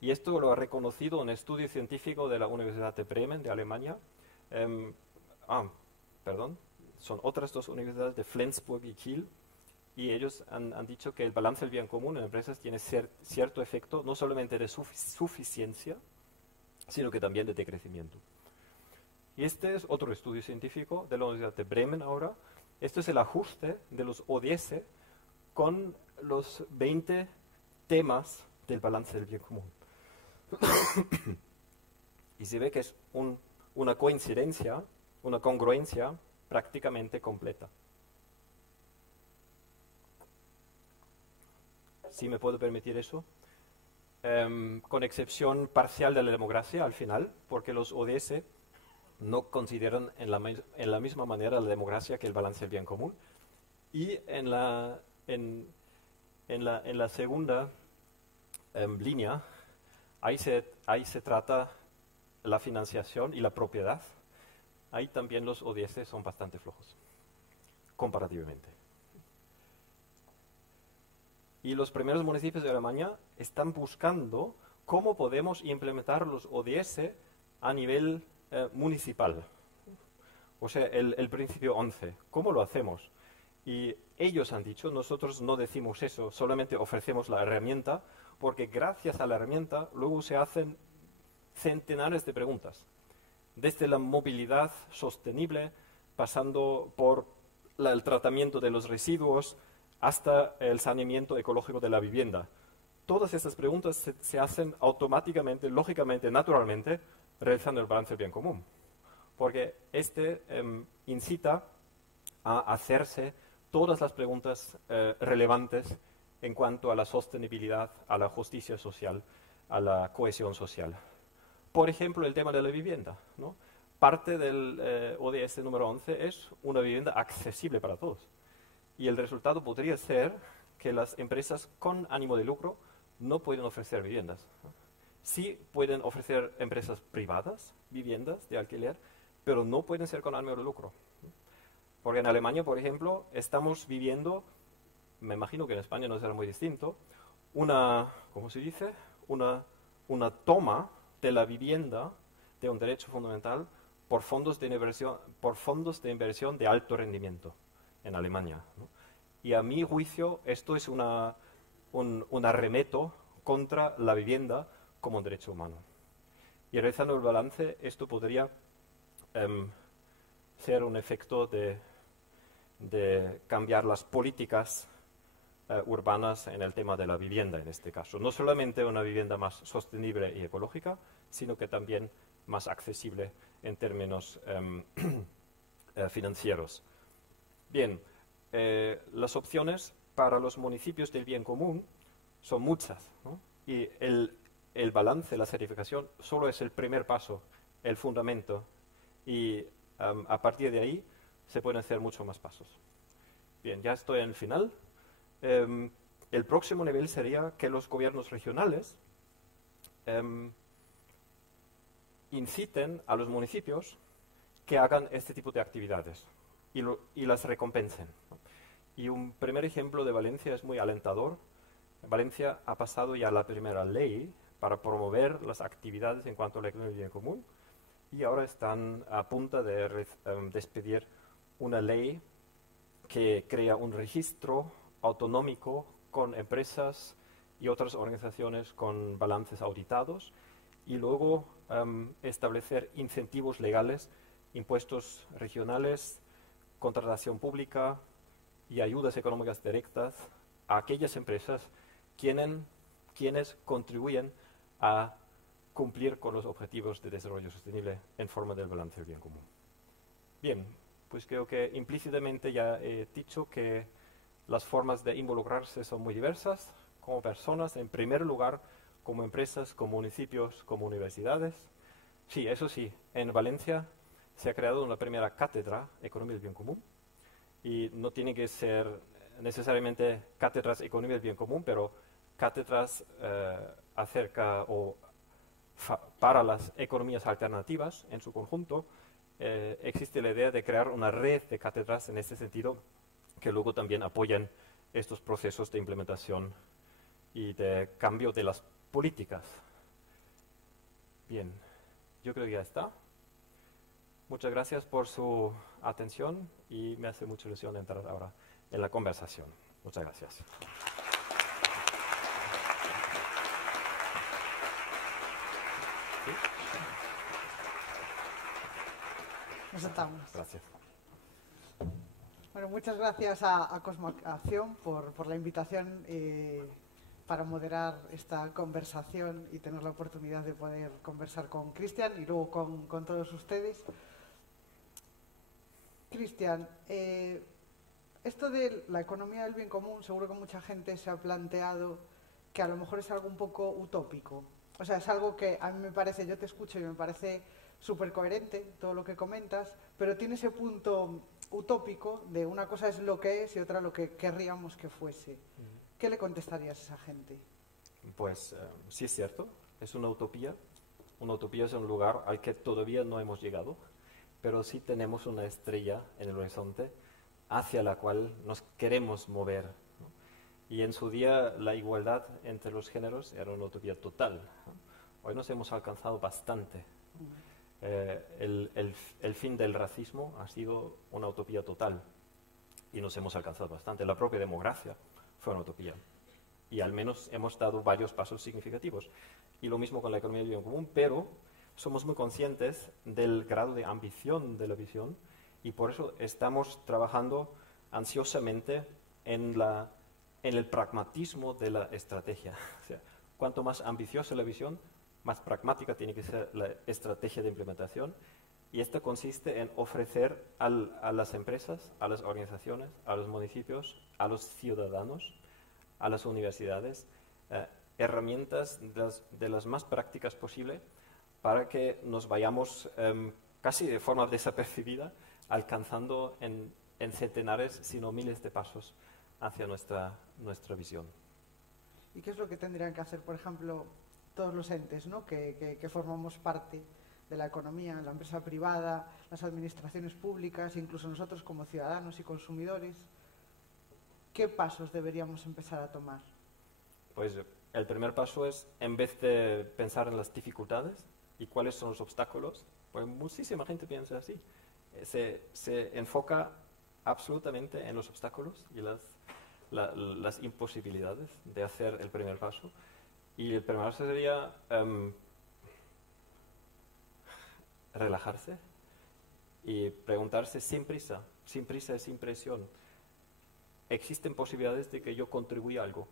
Y esto lo ha reconocido un estudio científico de la Universidad de Bremen, de Alemania. Son otras 2 universidades de Flensburg y Kiel. Y ellos han dicho que el balance del bien común en empresas tiene cierto efecto, no solamente de suficiencia, sino que también de decrecimiento. Y este es otro estudio científico de la Universidad de Bremen ahora. Este es el ajuste de los ODS con los 20 temas del balance del bien común. Y se ve que es una coincidencia, una congruencia prácticamente completa. Si me puedo permitir eso. Con excepción parcial de la democracia al final, porque los ODS no consideran en la misma manera la democracia que el balance del bien común. Y en la segunda línea, ahí se trata la financiación y la propiedad. Ahí también los ODS son bastante flojos, comparativamente. Y los primeros municipios de Alemania están buscando cómo podemos implementar los ODS a nivel municipal. O sea, el principio 11. ¿Cómo lo hacemos? Y ellos han dicho, nosotros no decimos eso, solamente ofrecemos la herramienta, porque gracias a la herramienta luego se hacen centenares de preguntas. Desde la movilidad sostenible, pasando por el tratamiento de los residuos, hasta el saneamiento ecológico de la vivienda. Todas estas preguntas se hacen automáticamente, lógicamente, naturalmente, realizando el balance del bien común. Porque incita a hacerse todas las preguntas relevantes en cuanto a la sostenibilidad, a la justicia social, a la cohesión social. Por ejemplo, el tema de la vivienda, ¿no? Parte del ODS número 11 es una vivienda accesible para todos. Y el resultado podría ser que las empresas con ánimo de lucro no pueden ofrecer viviendas, ¿no? Sí pueden ofrecer empresas privadas viviendas de alquiler, pero no pueden ser con ánimo de lucro. Porque en Alemania, por ejemplo, estamos viviendo, me imagino que en España no será muy distinto, ¿cómo se dice? Una toma de la vivienda de un derecho fundamental por fondos de inversión de alto rendimiento en Alemania, ¿no? Y a mi juicio esto es un arremeto contra la vivienda como un derecho humano. Y realizando el balance, esto podría ser un efecto de cambiar las políticas urbanas en el tema de la vivienda, en este caso. No solamente una vivienda más sostenible y ecológica, sino que también más accesible en términos financieros. Bien, las opciones para los municipios del bien común son muchas, ¿no? Y el balance, la certificación, solo es el primer paso, el fundamento. Y a partir de ahí se pueden hacer muchos más pasos. Bien, ya estoy en el final. El próximo nivel sería que los gobiernos regionales inciten a los municipios que hagan este tipo de actividades y las recompensen, ¿no? Y un primer ejemplo de Valencia es muy alentador. Valencia ha pasado ya la primera ley para promover las actividades en cuanto a la economía del bien común y ahora están a punto de expedir una ley que crea un registro autonómico con empresas y otras organizaciones con balances auditados y luego establecer incentivos legales, impuestos regionales, contratación pública y ayudas económicas directas a aquellas empresas quienes contribuyen a cumplir con los objetivos de desarrollo sostenible en forma del balance del bien común. Bien, pues creo que implícitamente ya he dicho que las formas de involucrarse son muy diversas, como personas, en primer lugar, como empresas, como municipios, como universidades. Sí, eso sí, en Valencia se ha creado una primera cátedra Economía del Bien Común, y no tiene que ser necesariamente cátedras Economía del Bien Común, pero cátedras acerca o para las economías alternativas en su conjunto. Existe la idea de crear una red de cátedras en este sentido que luego también apoyen estos procesos de implementación y de cambio de las políticas. Bien, yo creo que ya está. Muchas gracias por su atención y me hace mucha ilusión entrar ahora en la conversación. Muchas gracias. Nos sentamos. Gracias. Bueno, muchas gracias a Cosmoacción por la invitación para moderar esta conversación y tener la oportunidad de poder conversar con Cristian y luego con todos ustedes. Cristian, esto de la economía del bien común, seguro que mucha gente se ha planteado que a lo mejor es algo un poco utópico. O sea, es algo que a mí me parece, yo te escucho y me parece súper coherente todo lo que comentas, pero tiene ese punto utópico de una cosa es lo que es y otra lo que querríamos que fuese. ¿Qué le contestarías a esa gente? Pues sí es cierto, es una utopía. Una utopía es un lugar al que todavía no hemos llegado, pero sí tenemos una estrella en el horizonte hacia la cual nos queremos mover, ¿no? Y en su día la igualdad entre los géneros era una utopía total, ¿no? Hoy nos hemos alcanzado bastante. El fin del racismo ha sido una utopía total y nos hemos alcanzado bastante. La propia democracia fue una utopía y al menos hemos dado varios pasos significativos. Y lo mismo con la economía del bien común, pero somos muy conscientes del grado de ambición de la visión y por eso estamos trabajando ansiosamente en el pragmatismo de la estrategia. O sea, cuanto más ambiciosa la visión, más pragmática tiene que ser la estrategia de implementación. Y esto consiste en ofrecer a las empresas, a las organizaciones, a los municipios, a los ciudadanos, a las universidades, herramientas de las más prácticas posible para que nos vayamos casi de forma desapercibida alcanzando en centenares, sino miles de pasos hacia nuestra visión. ¿Y qué es lo que tendrían que hacer, por ejemplo, todos los entes, ¿no? que formamos parte de la economía, la empresa privada, las administraciones públicas, incluso nosotros como ciudadanos y consumidores? ¿Qué pasos deberíamos empezar a tomar? Pues el primer paso es, en vez de pensar en las dificultades y cuáles son los obstáculos, pues muchísima gente piensa así, se enfoca absolutamente en los obstáculos y las imposibilidades de hacer el primer paso. Y el primer paso sería relajarse y preguntarse sin prisa y sin presión. ¿Existen posibilidades de que yo contribuya a algo?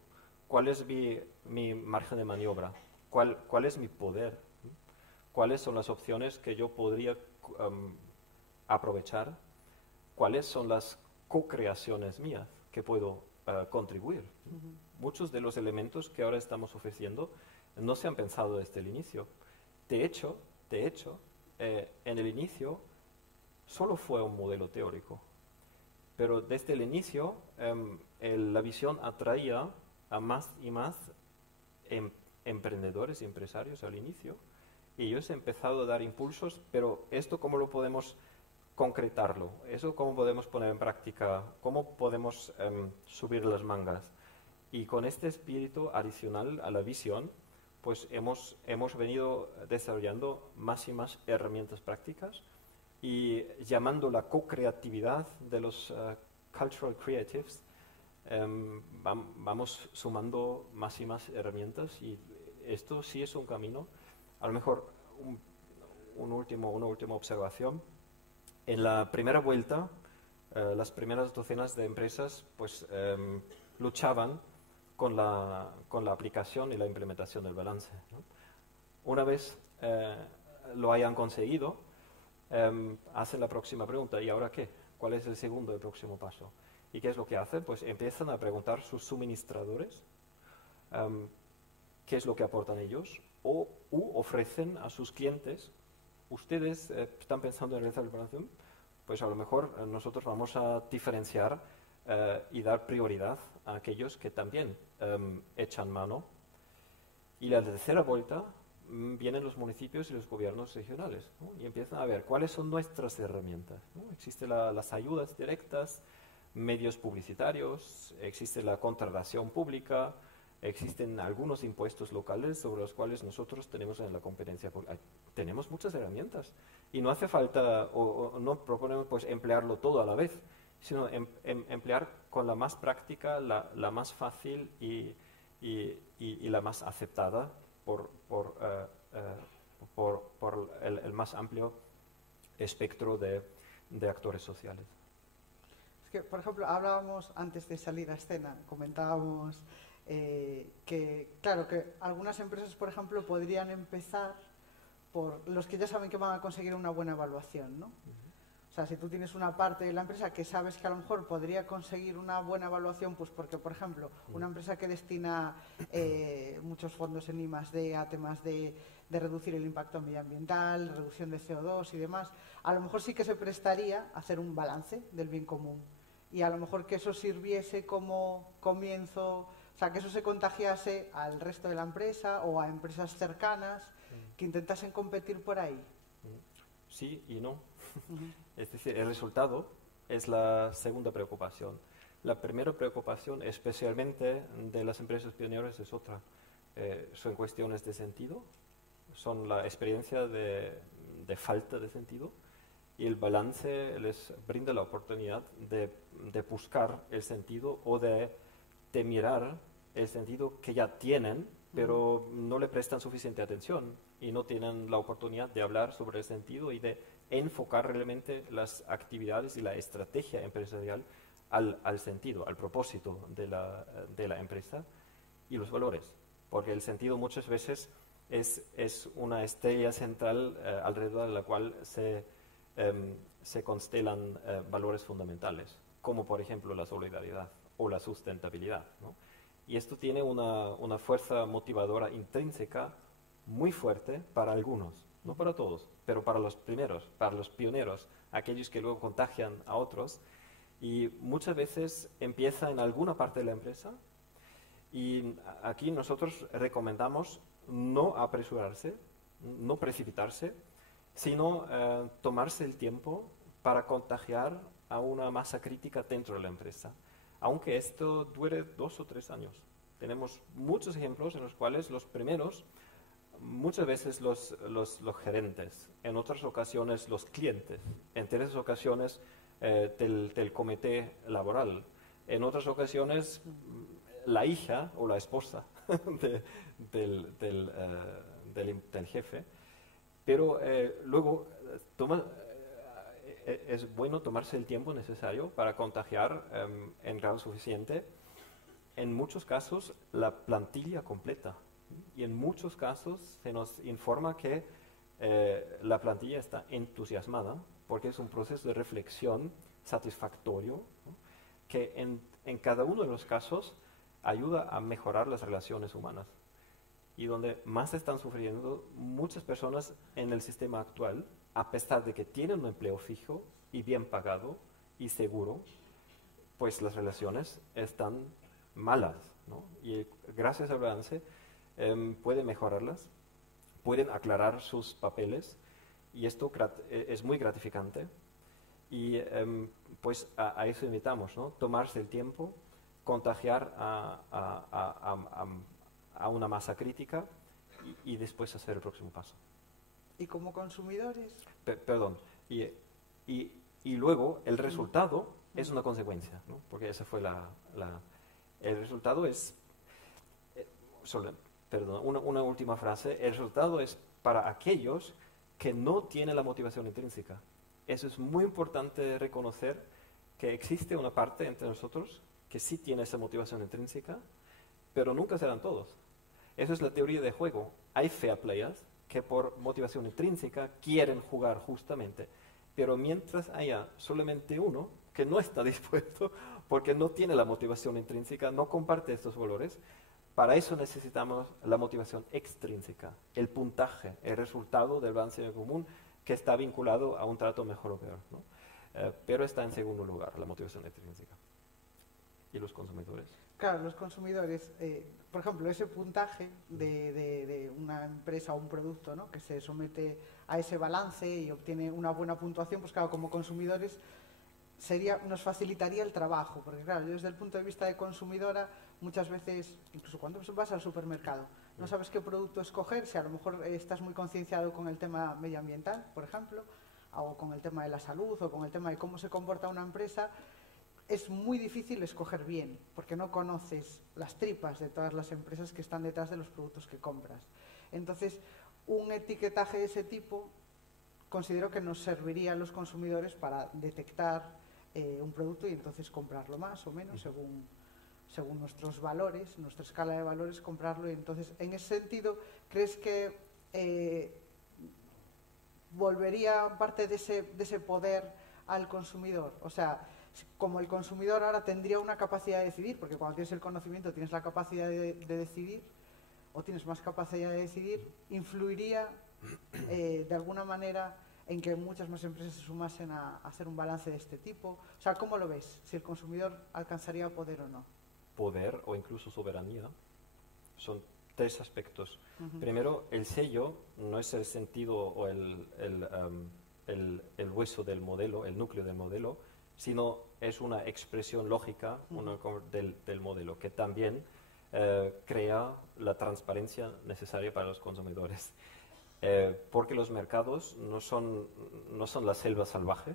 ¿Cuál es mi margen de maniobra? ¿Cuál es mi poder? ¿Cuáles son las opciones que yo podría aprovechar? ¿Cuáles son las co-creaciones mías que puedo contribuir? Muchos de los elementos que ahora estamos ofreciendo no se han pensado desde el inicio. De hecho, en el inicio solo fue un modelo teórico. Pero desde el inicio la visión atraía a más y más emprendedores y empresarios al inicio. Y ellos han empezado a dar impulsos, pero ¿esto cómo lo podemos concretarlo? ¿Eso cómo podemos poner en práctica? ¿Cómo podemos subir las mangas? Y con este espíritu adicional a la visión, pues hemos venido desarrollando más y más herramientas prácticas y llamando la co-creatividad de los cultural creatives, vamos sumando más y más herramientas y esto sí es un camino. A lo mejor una última observación. En la primera vuelta, las primeras docenas de empresas pues, luchaban con la aplicación y la implementación del balance, ¿no? Una vez lo hayan conseguido, hacen la próxima pregunta, ¿y ahora qué? ¿Cuál es el segundo y próximo paso? ¿Y qué es lo que hacen? Pues empiezan a preguntar a sus suministradores qué es lo que aportan ellos u ofrecen a sus clientes. ¿Ustedes están pensando en realizar la implementación? Pues a lo mejor nosotros vamos a diferenciar y dar prioridad a aquellos que también echan mano. Y la tercera vuelta vienen los municipios y los gobiernos regionales, ¿no? Y empiezan a ver cuáles son nuestras herramientas, ¿no? Existen las ayudas directas, medios publicitarios, existe la contratación pública, existen algunos impuestos locales sobre los cuales nosotros tenemos en la competencia. Tenemos muchas herramientas y no hace falta o no proponemos pues emplearlo todo a la vez, sino emplear con la más práctica, la más fácil y la más aceptada por el más amplio espectro de actores sociales. Es que, por ejemplo, hablábamos antes de salir a escena, comentábamos que, claro, que algunas empresas, por ejemplo, podrían empezar por los que ya saben que van a conseguir una buena evaluación, ¿no? O sea, si tú tienes una parte de la empresa que sabes que a lo mejor podría conseguir una buena evaluación, pues porque, por ejemplo, una empresa que destina muchos fondos en I+D a temas de reducir el impacto medioambiental, reducción de CO2 y demás, a lo mejor sí que se prestaría a hacer un balance del bien común. Y a lo mejor que eso sirviese como comienzo, o sea, que eso se contagiase al resto de la empresa o a empresas cercanas que intentasen competir por ahí. Sí y no. Es decir, el resultado es la segunda preocupación. La primera preocupación, especialmente de las empresas pioneras, es otra. Son cuestiones de sentido son la experiencia de falta de sentido, y el balance les brinda la oportunidad de buscar el sentido o de mirar el sentido que ya tienen, pero no le prestan suficiente atención y no tienen la oportunidad de hablar sobre el sentido y de enfocar realmente las actividades y la estrategia empresarial al sentido, al propósito de la empresa y los valores. Porque el sentido muchas veces es una estrella central alrededor de la cual se constelan valores fundamentales, como por ejemplo la solidaridad o la sustentabilidad, ¿no? Y esto tiene una fuerza motivadora intrínseca muy fuerte para algunos, no para todos, pero para los primeros, para los pioneros, aquellos que luego contagian a otros. Y muchas veces empieza en alguna parte de la empresa, y aquí nosotros recomendamos no apresurarse, no precipitarse, sino tomarse el tiempo para contagiar a una masa crítica dentro de la empresa, aunque esto dure 2 o 3 años. Tenemos muchos ejemplos en los cuales los primeros, muchas veces los gerentes, en otras ocasiones los clientes, en 3 ocasiones del comité laboral, en otras ocasiones la hija o la esposa del jefe, pero luego es bueno tomarse el tiempo necesario para contagiar en grado suficiente, en muchos casos, la plantilla completa. Y en muchos casos se nos informa que la plantilla está entusiasmada porque es un proceso de reflexión satisfactorio, ¿no?, que en cada uno de los casos ayuda a mejorar las relaciones humanas. Y donde más están sufriendo muchas personas en el sistema actual, a pesar de que tienen un empleo fijo y bien pagado y seguro, pues las relaciones están malas, ¿no? Y gracias al balance pueden mejorarlas, pueden aclarar sus papeles, y esto es muy gratificante. Y pues a eso invitamos, ¿no? Tomarse el tiempo, contagiar a una masa crítica y después hacer el próximo paso. ¿Y como consumidores? Perdón. Y luego el resultado es una consecuencia, ¿no? Porque esa fue el resultado es... una última frase. El resultado es para aquellos que no tienen la motivación intrínseca. Eso es muy importante reconocer, que existe una parte entre nosotros que sí tiene esa motivación intrínseca, pero nunca serán todos. Eso es la teoría de juego. Hay fair players que por motivación intrínseca quieren jugar justamente, pero mientras haya solamente uno que no está dispuesto porque no tiene la motivación intrínseca, no comparte estos valores, para eso necesitamos la motivación extrínseca, el puntaje, el resultado del balance en común, que está vinculado a un trato mejor o peor, ¿no? Pero está en segundo lugar la motivación extrínseca. ¿Y los consumidores? Claro, los consumidores, por ejemplo, ese puntaje de una empresa o un producto, ¿no?, que se somete a ese balance y obtiene una buena puntuación, pues claro, como consumidores nos facilitaría el trabajo, porque claro, yo desde el punto de vista de consumidora, muchas veces, incluso cuando vas al supermercado, no sabes qué producto escoger, si a lo mejor estás muy concienciado con el tema medioambiental, por ejemplo, o con el tema de la salud, o con el tema de cómo se comporta una empresa, es muy difícil escoger bien, porque no conoces las tripas de todas las empresas que están detrás de los productos que compras. Entonces, un etiquetaje de ese tipo considero que nos serviría a los consumidores para detectar un producto y entonces comprarlo más o menos según nuestros valores, nuestra escala de valores, comprarlo. Y entonces, en ese sentido, ¿crees que volvería parte de ese poder al consumidor? O sea, como el consumidor ahora tendría una capacidad de decidir, porque cuando tienes el conocimiento tienes la capacidad de decidir, o tienes más capacidad de decidir, influiría de alguna manera en que muchas más empresas se sumasen a hacer un balance de este tipo. O sea, ¿cómo lo ves? Si el consumidor alcanzaría poder o no. Poder o incluso soberanía son 3 aspectos. Primero, el sello no es el sentido o el hueso del modelo, el núcleo del modelo, sino es una expresión lógica del modelo, que también crea la transparencia necesaria para los consumidores. porque los mercados no son la selva salvaje,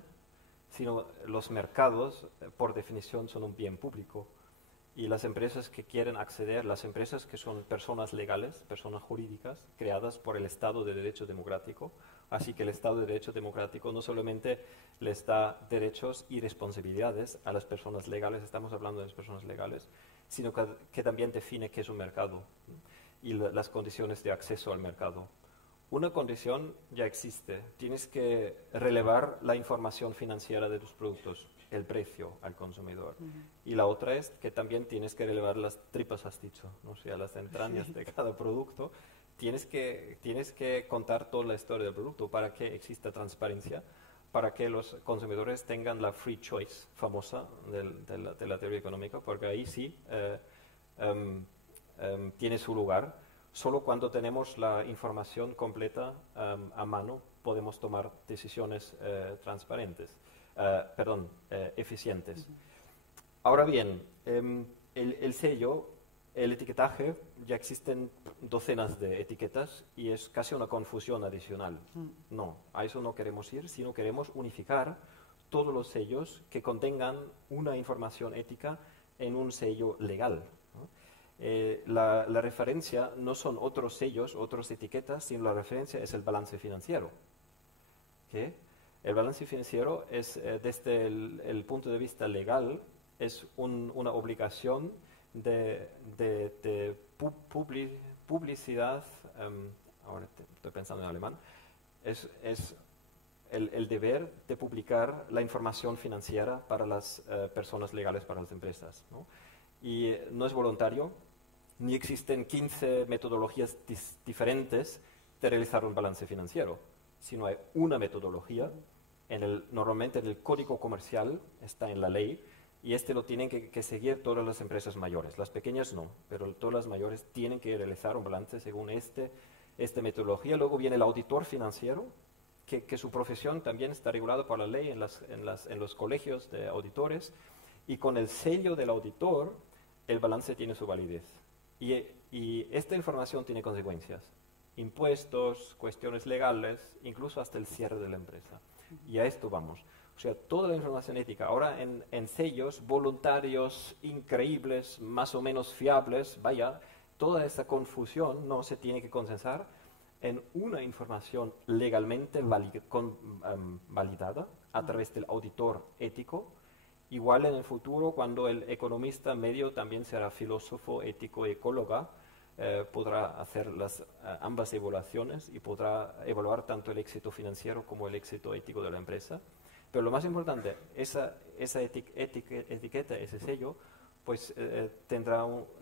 sino los mercados, por definición, son un bien público. Y las empresas que quieren acceder, las empresas que son personas legales, personas jurídicas, creadas por el Estado de Derecho Democrático, así que el Estado de Derecho Democrático no solamente les da derechos y responsabilidades a las personas legales, estamos hablando de las personas legales, sino que también define qué es un mercado y las condiciones de acceso al mercado. Una condición ya existe, tienes que relevar la información financiera de tus productos, el precio al consumidor. Y la otra es que también tienes que relevar las tripas, has dicho, ¿no? O sea, las entrañas de cada producto. Tienes que contar toda la historia del producto para que exista transparencia, para que los consumidores tengan la free choice famosa de la teoría económica, porque ahí sí tiene su lugar. Solo cuando tenemos la información completa a mano podemos tomar decisiones eficientes. Ahora bien, el sello, el etiquetaje, ya existen docenas de etiquetas y es casi una confusión adicional. No, a eso no queremos ir, sino queremos unificar todos los sellos que contengan una información ética en un sello legal, ¿no? La referencia no son otros sellos, otras etiquetas, sino la referencia es el balance financiero. ¿Okay? El balance financiero es, desde el punto de vista legal, es una obligación de publicidad, ahora estoy pensando en alemán, es el deber de publicar la información financiera para las personas legales, para las empresas, ¿no? Y no es voluntario, ni existen 15 metodologías diferentes de realizar un balance financiero, sino hay una metodología, normalmente en el código comercial, está en la ley, y lo tienen que seguir todas las empresas mayores. Las pequeñas no, pero todas las mayores tienen que realizar un balance según esta metodología. Luego viene el auditor financiero, que su profesión también está regulada por la ley en los colegios de auditores, y con el sello del auditor, el balance tiene su validez. Y esta información tiene consecuencias. Impuestos, cuestiones legales, incluso hasta el cierre de la empresa. Y a esto vamos. O sea, toda la información ética, ahora en sellos voluntarios, increíbles, más o menos fiables, vaya, toda esa confusión no se tiene que consensar en una información legalmente validada a través del auditor ético. Igual en el futuro, cuando el economista medio también será filósofo, ético, ecóloga, podrá hacer ambas evaluaciones y podrá evaluar tanto el éxito financiero como el éxito ético de la empresa. Pero lo más importante, esa etiqueta, ese sello, pues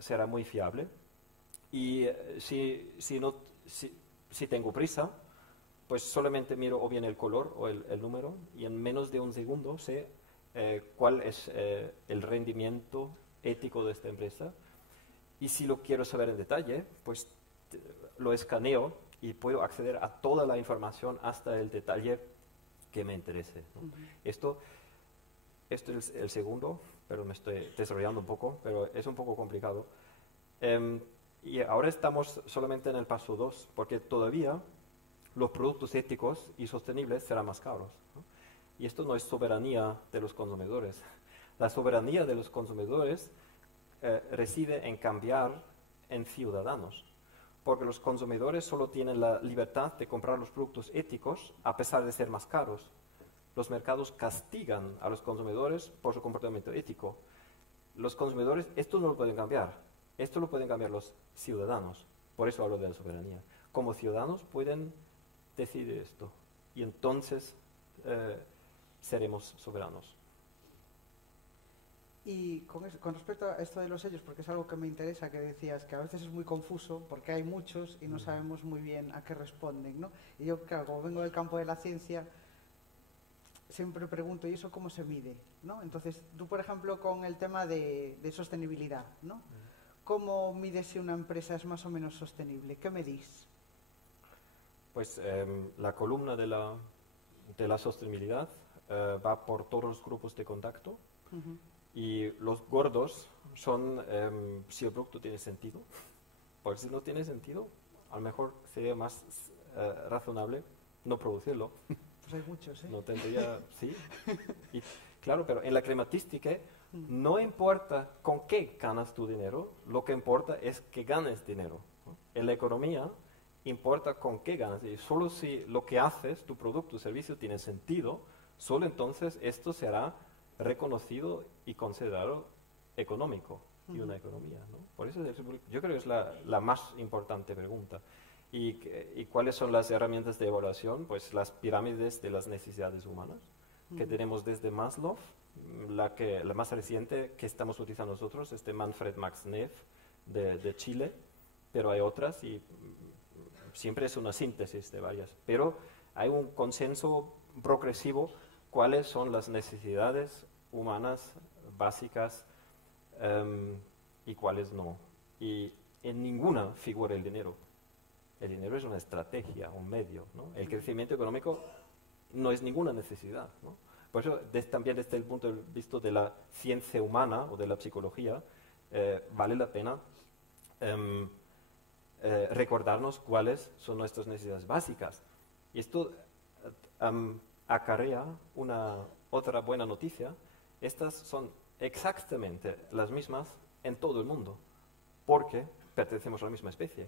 será muy fiable. Y si tengo prisa, pues solamente miro o bien el color o el número y en menos de un segundo sé cuál es el rendimiento ético de esta empresa. Y si lo quiero saber en detalle, pues lo escaneo y puedo acceder a toda la información hasta el detalle que me interese, ¿no? Esto es el segundo, pero me estoy desarrollando un poco, pero es un poco complicado. Y ahora estamos solamente en el paso 2, porque todavía los productos éticos y sostenibles serán más caros, ¿no? Y esto no es soberanía de los consumidores. La soberanía de los consumidores reside en cambiar en ciudadanos, porque los consumidores solo tienen la libertad de comprar los productos éticos a pesar de ser más caros. Los mercados castigan a los consumidores por su comportamiento ético. Los consumidores, esto no lo pueden cambiar, esto lo pueden cambiar los ciudadanos. Por eso hablo de la soberanía. Como ciudadanos pueden decidir esto y entonces seremos soberanos. Y con respecto a esto de los sellos, porque es algo que me interesa, que decías que a veces es muy confuso porque hay muchos y no sabemos muy bien a qué responden, ¿no? Y yo, claro, como vengo del campo de la ciencia, siempre pregunto, ¿y eso cómo se mide? ¿No? Entonces, tú, por ejemplo, con el tema de sostenibilidad, ¿no? ¿Cómo mides si una empresa es más o menos sostenible? ¿Qué medís? Pues la columna de la sostenibilidad va por todos los grupos de contacto. Y los gordos son si el producto tiene sentido, porque si no tiene sentido, a lo mejor sería más razonable no producirlo. Pues hay muchos, ¿eh? No tendría, sí. Y, claro, pero en la climatística no importa con qué ganas tu dinero, lo que importa es que ganes dinero, ¿no? En la economía importa con qué ganas, y solo si lo que haces, tu producto o servicio, tiene sentido, solo entonces esto será reconocido y considerado económico y una economía, ¿no? Por eso yo creo que es la más importante pregunta. ¿Y cuáles son las herramientas de evaluación? Pues las pirámides de las necesidades humanas, que tenemos desde Maslow. La más reciente que estamos utilizando nosotros es de Manfred Max Neff de Chile, pero hay otras y siempre es una síntesis de varias. Pero hay un consenso progresivo cuáles son las necesidades humanas básicas y cuáles no. Y en ninguna figura el dinero. El dinero es una estrategia, un medio, ¿no? El crecimiento económico no es ninguna necesidad, ¿no? Por eso, también desde el punto de vista de la ciencia humana o de la psicología, vale la pena recordarnos cuáles son nuestras necesidades básicas. Y esto acarrea otra buena noticia. Estas son exactamente las mismas en todo el mundo, porque pertenecemos a la misma especie.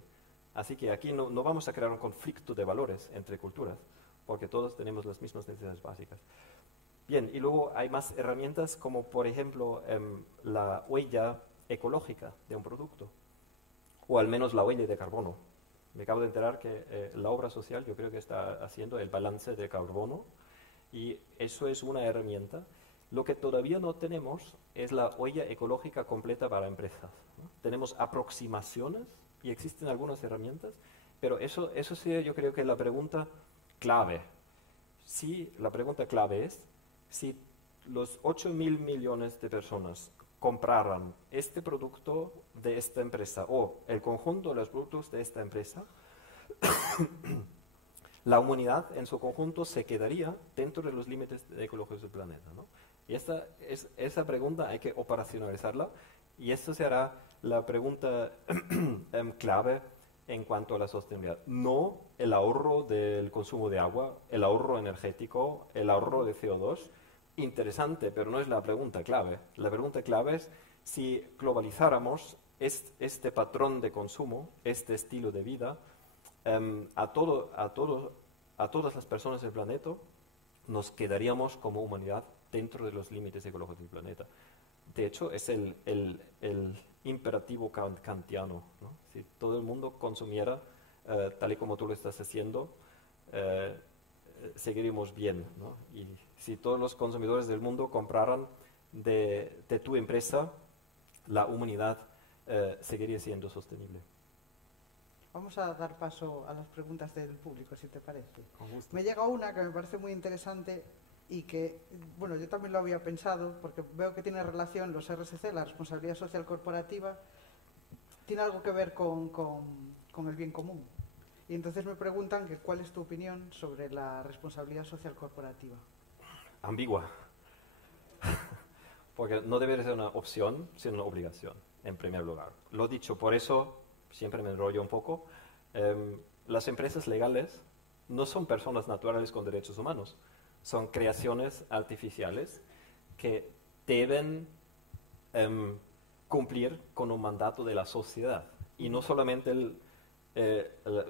Así que aquí no vamos a crear un conflicto de valores entre culturas, porque todos tenemos las mismas necesidades básicas. Bien, y luego hay más herramientas como, por ejemplo, la huella ecológica de un producto, o al menos la huella de carbono. Me acabo de enterar que la obra social, yo creo que está haciendo el balance de carbono, y eso es una herramienta. Lo que todavía no tenemos es la huella ecológica completa para empresas, ¿no? Tenemos aproximaciones y existen algunas herramientas, pero eso sí yo creo que es la pregunta clave. Sí, la pregunta clave es, si los 8.000 millones de personas compraran este producto de esta empresa o el conjunto de los productos de esta empresa, la humanidad en su conjunto se quedaría dentro de los límites ecológicos del planeta, ¿no? Y esa pregunta hay que operacionalizarla, y esto será la pregunta clave en cuanto a la sostenibilidad. No el ahorro del consumo de agua, el ahorro energético, el ahorro de CO2. Interesante, pero no es la pregunta clave. La pregunta clave es si globalizáramos este patrón de consumo, este estilo de vida, a todas las personas del planeta, nos quedaríamos como humanidad dentro de los límites ecológicos del planeta. De hecho, es el imperativo kantiano, ¿no? Si todo el mundo consumiera tal y como tú lo estás haciendo, seguiríamos bien, ¿no? Y si todos los consumidores del mundo compraran de tu empresa, la humanidad seguiría siendo sostenible. Vamos a dar paso a las preguntas del público, si te parece. Con gusto. Me llega una que me parece muy interesante y que, bueno, yo también lo había pensado, porque veo que tiene relación los RSC, la responsabilidad social corporativa, tiene algo que ver con el bien común. Y entonces me preguntan que cuál es tu opinión sobre la responsabilidad social corporativa. Ambigua. Porque no debe ser una opción, sino una obligación, en primer lugar. Lo dicho, por eso siempre me enrollo un poco. Las empresas legales no son personas naturales con derechos humanos, son creaciones artificiales que deben cumplir con un mandato de la sociedad y no solamente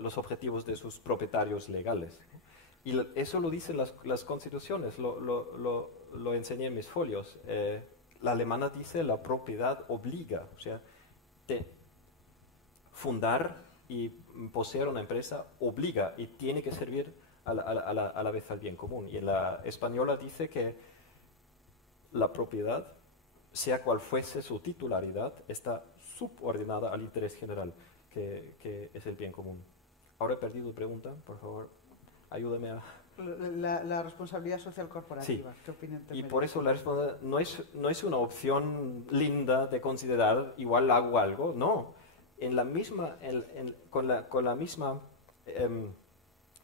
los objetivos de sus propietarios legales. Y eso lo dicen las constituciones, lo enseñé en mis folios. La alemana dice la propiedad obliga, o sea, fundar y poseer una empresa obliga y tiene que servir a la vez al bien común. Y en la española dice que la propiedad, sea cual fuese su titularidad, está subordinada al interés general, que es el bien común. Ahora he perdido tu pregunta, por favor, ayúdame a... La responsabilidad social corporativa, sí. ¿Qué opinión te Y merece? por eso la responsabilidad no es una opción linda de considerar, igual hago algo, no. Con la misma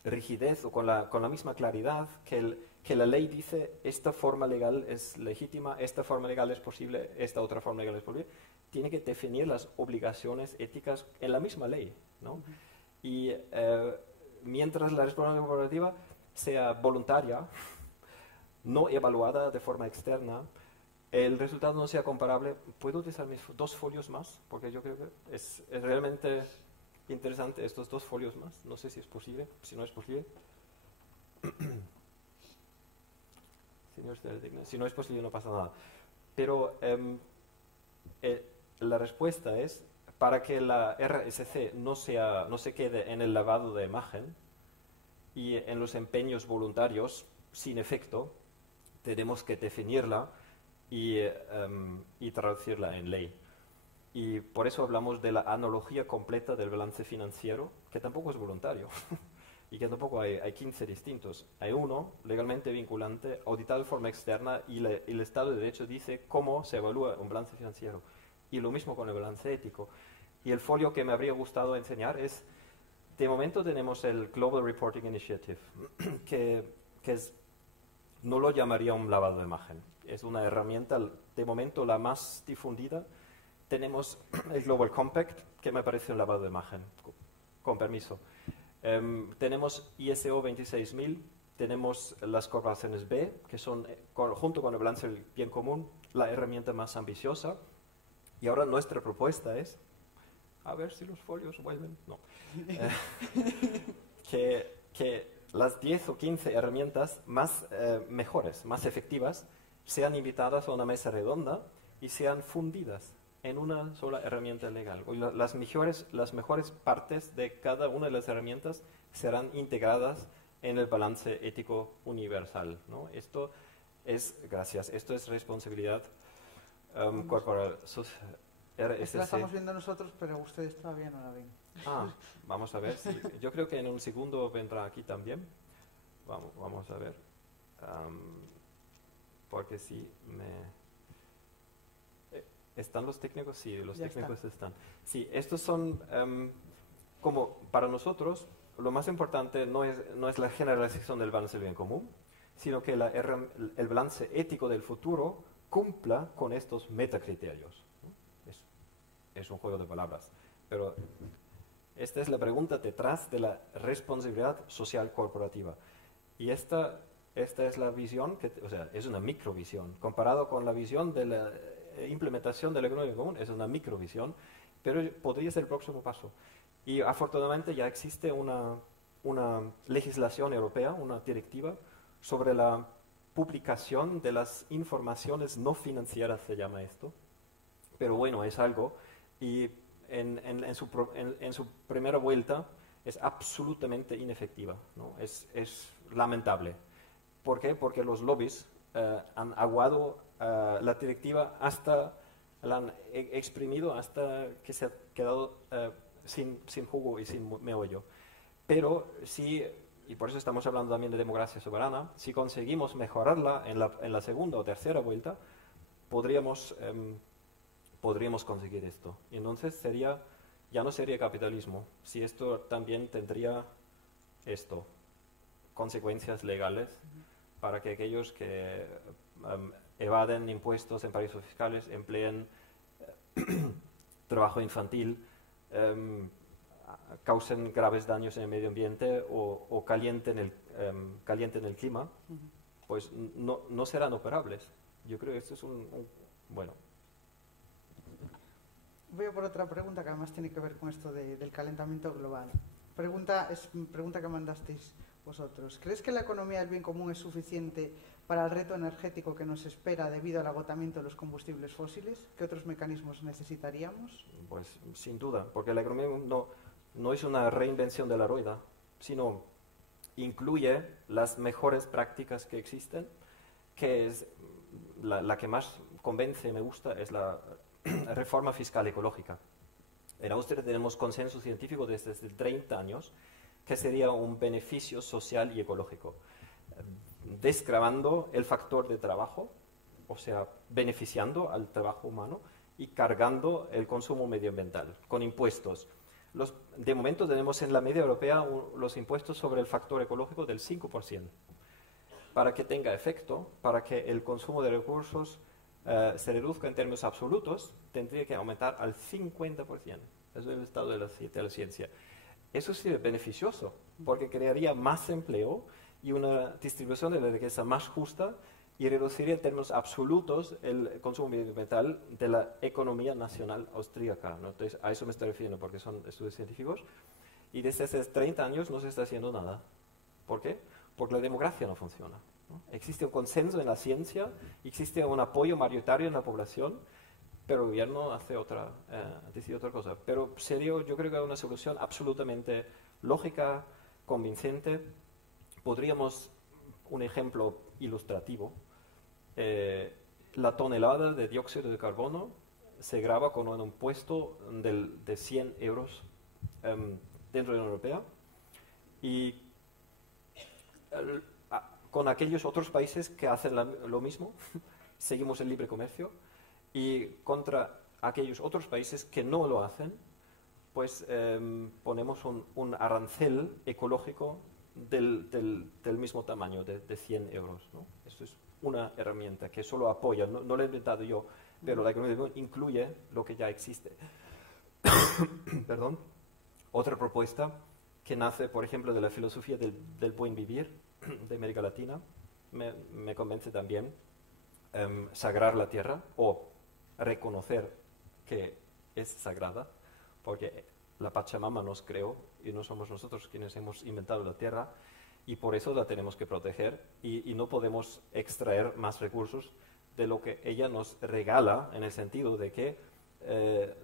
rigidez o con la misma claridad que la ley dice esta forma legal es legítima, esta forma legal es posible, esta otra forma legal es posible, tiene que definir las obligaciones éticas en la misma ley, ¿no? Y mientras la responsabilidad corporativa sea voluntaria, no evaluada de forma externa, el resultado no sea comparable. ¿Puedo utilizar mis 2 folios más? Porque yo creo que es realmente interesante estos 2 folios más. No sé si es posible, si no es posible. Si no es posible, no pasa nada. Pero la respuesta es, para que la RSC no se quede en el lavado de imagen y en los empeños voluntarios sin efecto, tenemos que definirla y traducirla en ley. Y por eso hablamos de la analogía completa del balance financiero, que tampoco es voluntario. Y que tampoco hay 15 distintos. Hay uno legalmente vinculante, auditado de forma externa, y el Estado de Derecho dice cómo se evalúa un balance financiero. Y lo mismo con el balance ético. Y el folio que me habría gustado enseñar es, de momento tenemos el Global Reporting Initiative, que no lo llamaría un lavado de imagen. Es una herramienta, de momento, la más difundida. Tenemos el Global Compact, que me parece un lavado de imagen, con permiso. Tenemos ISO 26000, tenemos las corporaciones B, que son, junto con el balance del bien común, la herramienta más ambiciosa. Y ahora nuestra propuesta es, a ver si los folios vuelven, no, que las 10 o 15 herramientas más mejores, más efectivas, sean invitadas a una mesa redonda y sean fundidas en una sola herramienta legal. Las mejores partes de cada una de las herramientas serán integradas en el balance ético universal, ¿no? Esto es responsabilidad corporal. Esta la estamos viendo nosotros, pero ustedes todavía no la ven. Vamos a ver. Yo creo que en un segundo vendrá aquí también. Vamos a ver. Porque si ¿Están los técnicos? Sí, los técnicos están. Sí, estos son, como para nosotros, lo más importante no es la generalización del balance del bien común, sino que el balance ético del futuro cumpla con estos metacriterios. Es un juego de palabras, pero esta es la pregunta detrás de la responsabilidad social corporativa. Y esta es la visión, es una microvisión, comparado con la visión de la implementación de la economía común, es una microvisión, pero podría ser el próximo paso. Y afortunadamente ya existe una legislación europea, una directiva, sobre la publicación de las informaciones no financieras, se llama esto. Pero bueno, es algo, y en su primera vuelta es absolutamente inefectiva, ¿no? Es lamentable. ¿Por qué? Porque los lobbies han aguado la directiva la han exprimido hasta que se ha quedado sin jugo y sin meollo. Pero sí, y por eso estamos hablando también de democracia soberana, si conseguimos mejorarla en la segunda o tercera vuelta, podríamos conseguir esto. Y entonces ya no sería capitalismo, si esto también tendría consecuencias legales para que aquellos que evaden impuestos en paraísos fiscales, empleen trabajo infantil, causen graves daños en el medio ambiente o calienten el clima, pues no serán operables. Yo creo que esto es bueno. Voy a por otra pregunta que además tiene que ver con esto del calentamiento global. Es pregunta que mandasteis vosotros. ¿Crees que la economía del bien común es suficiente para el reto energético que nos espera debido al agotamiento de los combustibles fósiles? ¿Qué otros mecanismos necesitaríamos? Pues sin duda, porque la economía no es una reinvención de la rueda, sino incluye las mejores prácticas que existen, que es la que más convence y me gusta, es la reforma fiscal ecológica. En Austria tenemos consenso científico desde 30 años que sería un beneficio social y ecológico, desgravando el factor de trabajo, o sea, beneficiando al trabajo humano y cargando el consumo medioambiental con impuestos. De momento tenemos en la media europea los impuestos sobre el factor ecológico del 5%. Para que tenga efecto, para que el consumo de recursos se reduzca en términos absolutos, tendría que aumentar al 50%. Eso es el estado de la ciencia. eso sería beneficioso, porque crearía más empleo y una distribución de la riqueza más justa y reduciría en términos absolutos el consumo medioambiental de la economía nacional austríaca, ¿no? Entonces, a eso me estoy refiriendo, porque son estudios científicos. Y desde hace 30 años no se está haciendo nada. ¿Por qué? Porque la democracia no funciona, ¿no? Existe un consenso en la ciencia, existe un apoyo mayoritario en la población, pero el gobierno decide otra cosa. Pero serio, yo creo que hay una solución absolutamente lógica, convincente. Podríamos, un ejemplo ilustrativo, la tonelada de dióxido de carbono se graba con un impuesto de 100 euros dentro de la Unión Europea, y con aquellos otros países que hacen lo mismo, seguimos el libre comercio, y contra aquellos otros países que no lo hacen, pues ponemos un arancel ecológico del mismo tamaño, de 100 euros, ¿no? Esto es una herramienta que solo apoya, no lo he inventado yo, pero la economía incluye lo que ya existe. Perdón. Otra propuesta que nace, por ejemplo, de la filosofía del buen vivir de América Latina, me convence también, sagrar la tierra o reconocer que es sagrada, porque la Pachamama nos creó y no somos nosotros quienes hemos inventado la tierra, y por eso la tenemos que proteger, y no podemos extraer más recursos de lo que ella nos regala, en el sentido de que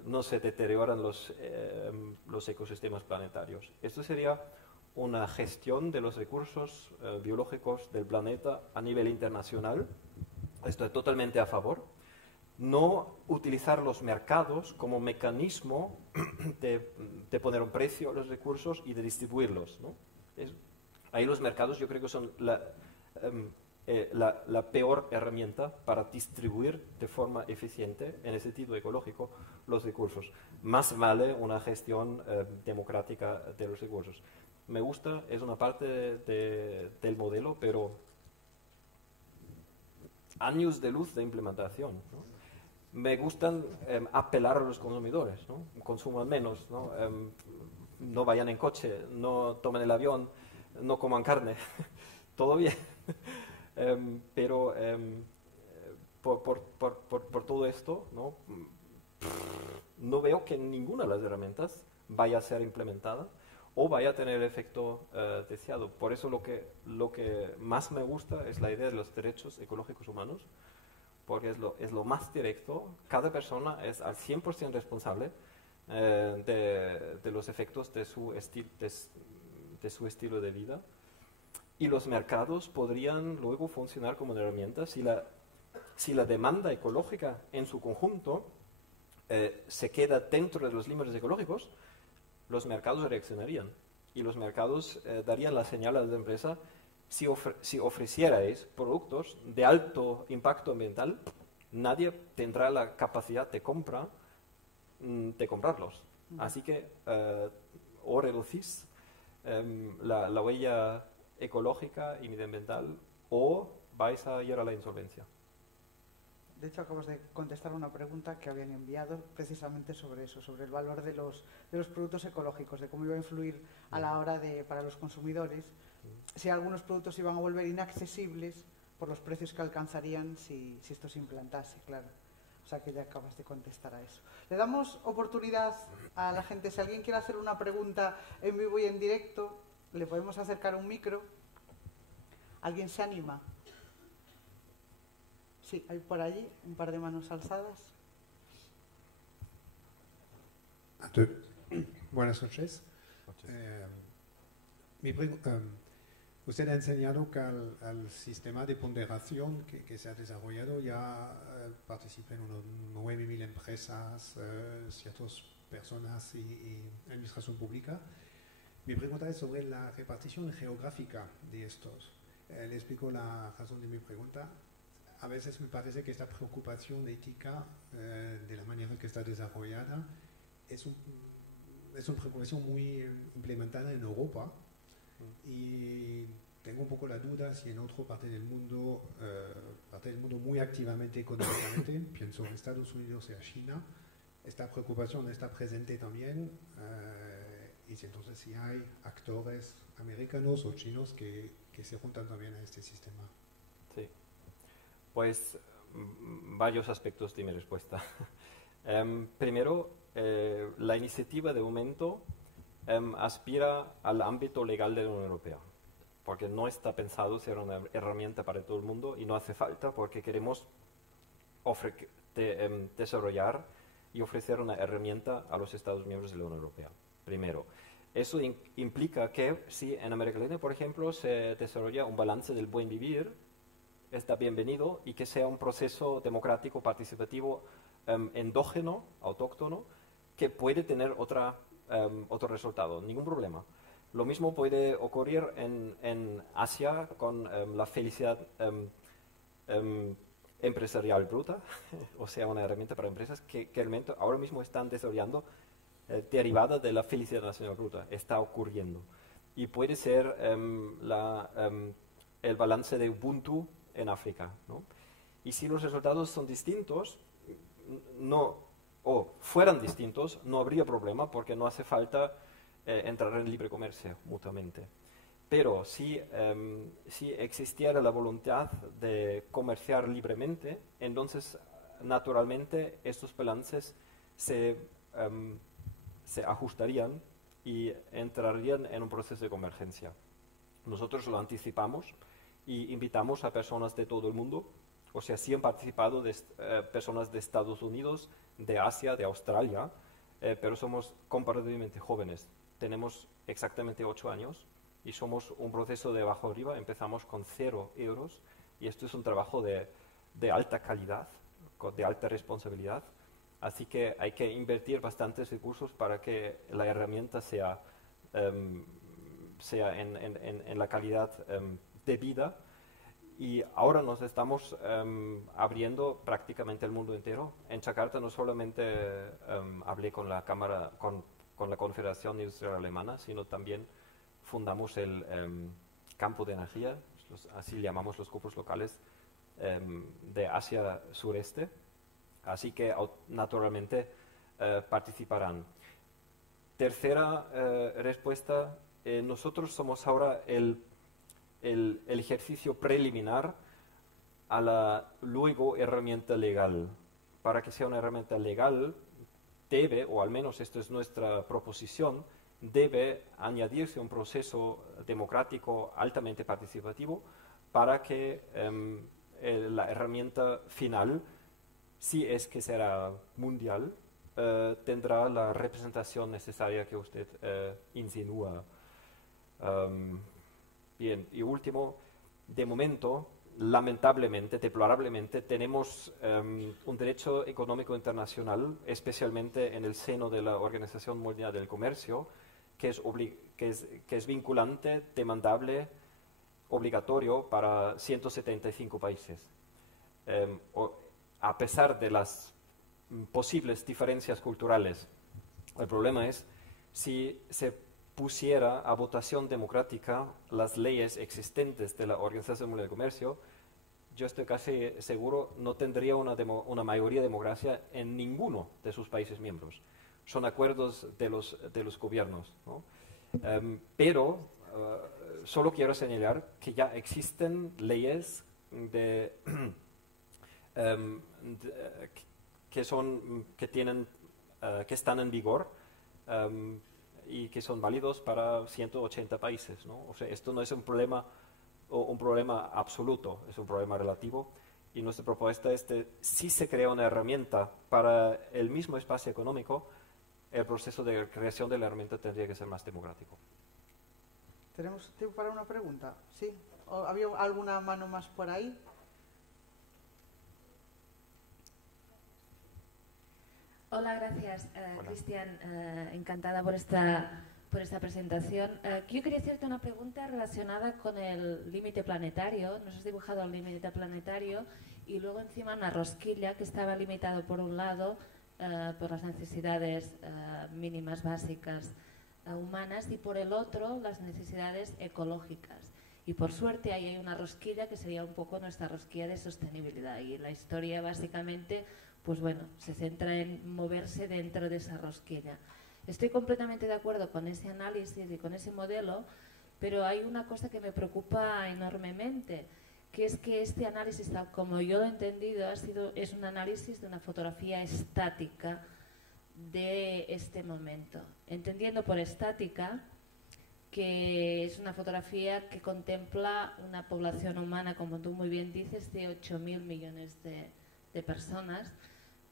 no se deterioran los ecosistemas planetarios. Esto sería una gestión de los recursos biológicos del planeta a nivel internacional. Estoy totalmente a favor. No utilizar los mercados como mecanismo de poner un precio a los recursos y de distribuirlos, ¿no? Ahí los mercados yo creo que son la peor herramienta para distribuir de forma eficiente, en el sentido ecológico, los recursos. Más vale una gestión democrática de los recursos. Me gusta, es una parte del modelo, pero años de luz de implementación, ¿no? Me gustan apelar a los consumidores, ¿no? Consuman menos, ¿no? No vayan en coche, no tomen el avión, no coman carne, todo bien. Pero por todo esto, no veo que ninguna de las herramientas vaya a ser implementada o vaya a tener el efecto deseado. Por eso lo que más me gusta es la idea de los derechos ecológicos humanos, porque es lo más directo. Cada persona es al 100% responsable de los efectos de su estilo de vida. Y los mercados podrían luego funcionar como una herramienta si la demanda ecológica en su conjunto se queda dentro de los límites ecológicos. Los mercados reaccionarían y los mercados darían la señal a la empresa: si ofrecierais productos de alto impacto ambiental, nadie tendrá la capacidad de comprarlos. Así que o reducís la huella ecológica y medioambiental, o vais a ir a la insolvencia. De hecho, acabas de contestar una pregunta que habían enviado precisamente sobre eso, sobre el valor de los productos ecológicos, de cómo iba a influir a la hora para los consumidores, si algunos productos iban a volver inaccesibles por los precios que alcanzarían si esto se implantase, claro. O sea que ya acabas de contestar a eso. Le damos oportunidad a la gente, si alguien quiere hacer una pregunta en vivo y en directo, le podemos acercar un micro. ¿Alguien se anima? Sí, hay por allí un par de manos alzadas. Buenas noches. Usted ha enseñado que al sistema de ponderación que se ha desarrollado ya participan unos 9.000 empresas, ciertas personas y administración pública. Mi pregunta es sobre la repartición geográfica de estos. Le explico la razón de mi pregunta. A veces me parece que esta preocupación ética de la manera en que está desarrollada es una preocupación muy implementada en Europa, y tengo un poco la duda si en otra parte del mundo muy activamente económicamente, pienso en Estados Unidos y a China, esta preocupación está presente también, y si entonces si hay actores americanos o chinos que se juntan también a este sistema. Sí, pues varios aspectos de mi respuesta. Primero, la iniciativa de momento aspira al ámbito legal de la Unión Europea, porque no está pensado ser una herramienta para todo el mundo y no hace falta porque queremos desarrollar y ofrecer una herramienta a los Estados miembros de la Unión Europea. Primero, eso implica que si en América Latina, por ejemplo, se desarrolla un balance del buen vivir, está bienvenido y que sea un proceso democrático, participativo, endógeno, autóctono, que puede tener otro resultado, ningún problema. Lo mismo puede ocurrir en Asia con la felicidad empresarial bruta, o sea, una herramienta para empresas que realmente ahora mismo están desarrollando derivada de la felicidad nacional bruta, está ocurriendo. Y puede ser el balance de Ubuntu en África, ¿no? Y si los resultados son distintos, o fueran distintos, no habría problema porque no hace falta entrar en libre comercio mutuamente. Pero si existiera la voluntad de comerciar libremente, entonces naturalmente estos balances se ajustarían y entrarían en un proceso de convergencia. Nosotros lo anticipamos y invitamos a personas de todo el mundo, o sea, sí han participado personas de Estados Unidos, de Asia, de Australia, pero somos comparativamente jóvenes. Tenemos exactamente 8 años y somos un proceso de abajo arriba. Empezamos con 0 euros y esto es un trabajo de alta calidad, de alta responsabilidad. Así que hay que invertir bastantes recursos para que la herramienta sea en la calidad debida. Y ahora nos estamos abriendo prácticamente el mundo entero. En Yakarta no solamente hablé con la Cámara, con la Confederación Industrial Alemana, sino también fundamos el campo de energía, así llamamos los grupos locales de Asia Sureste. Así que naturalmente participarán. Tercera respuesta, nosotros somos ahora el ejercicio preliminar a la luego herramienta legal. Para que sea una herramienta legal, debe, o al menos esto es nuestra proposición, debe añadirse un proceso democrático altamente participativo para que la herramienta final, si es que será mundial, tendrá la representación necesaria que usted insinúa. Bien, y último, de momento, lamentablemente, deplorablemente, tenemos un derecho económico internacional, especialmente en el seno de la Organización Mundial del Comercio, que es vinculante, demandable, obligatorio para 175 países. A pesar de las posibles diferencias culturales, el problema es si se pusiera a votación democrática las leyes existentes de la Organización Mundial del Comercio, yo estoy casi seguro no tendría una mayoría de democracia en ninguno de sus países miembros. Son acuerdos de los gobiernos, ¿no? Pero solo quiero señalar que ya existen leyes que están en vigor y que son válidos para 180 países, ¿no? O sea, esto no es un problema absoluto, es un problema relativo. Y nuestra propuesta es que si se crea una herramienta para el mismo espacio económico, el proceso de creación de la herramienta tendría que ser más democrático. ¿Tenemos tiempo para una pregunta? ¿Sí? ¿Había alguna mano más por ahí? Hola, gracias, Cristian. Encantada por esta presentación. Yo quería hacerte una pregunta relacionada con el límite planetario. Nos has dibujado el límite planetario y luego encima una rosquilla que estaba limitado por un lado por las necesidades mínimas básicas humanas y por el otro las necesidades ecológicas. Y por suerte ahí hay una rosquilla que sería un poco nuestra rosquilla de sostenibilidad. Y la historia básicamente, pues bueno, se centra en moverse dentro de esa rosquilla. Estoy completamente de acuerdo con ese análisis y con ese modelo, pero hay una cosa que me preocupa enormemente, que es que este análisis, tal como yo lo he entendido, es un análisis de una fotografía estática de este momento. Entendiendo por estática que es una fotografía que contempla una población humana, como tú muy bien dices, de 8.000 millones de personas,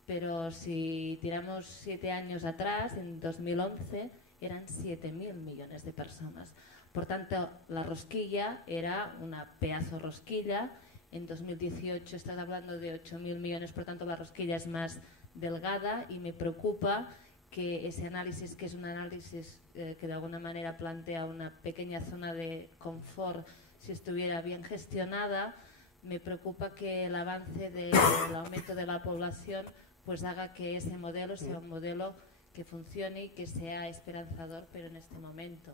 pero si tiramos 7 años atrás, en 2011, eran 7.000 millones de personas. Por tanto, la rosquilla era una pedazo rosquilla. En 2018 estás hablando de 8.000 millones, por tanto la rosquilla es más delgada, y me preocupa que ese análisis, que es un análisis que de alguna manera plantea una pequeña zona de confort, si estuviera bien gestionada, me preocupa que el avance del aumento de la población pues haga que ese modelo sea un modelo que funcione y que sea esperanzador, pero en este momento,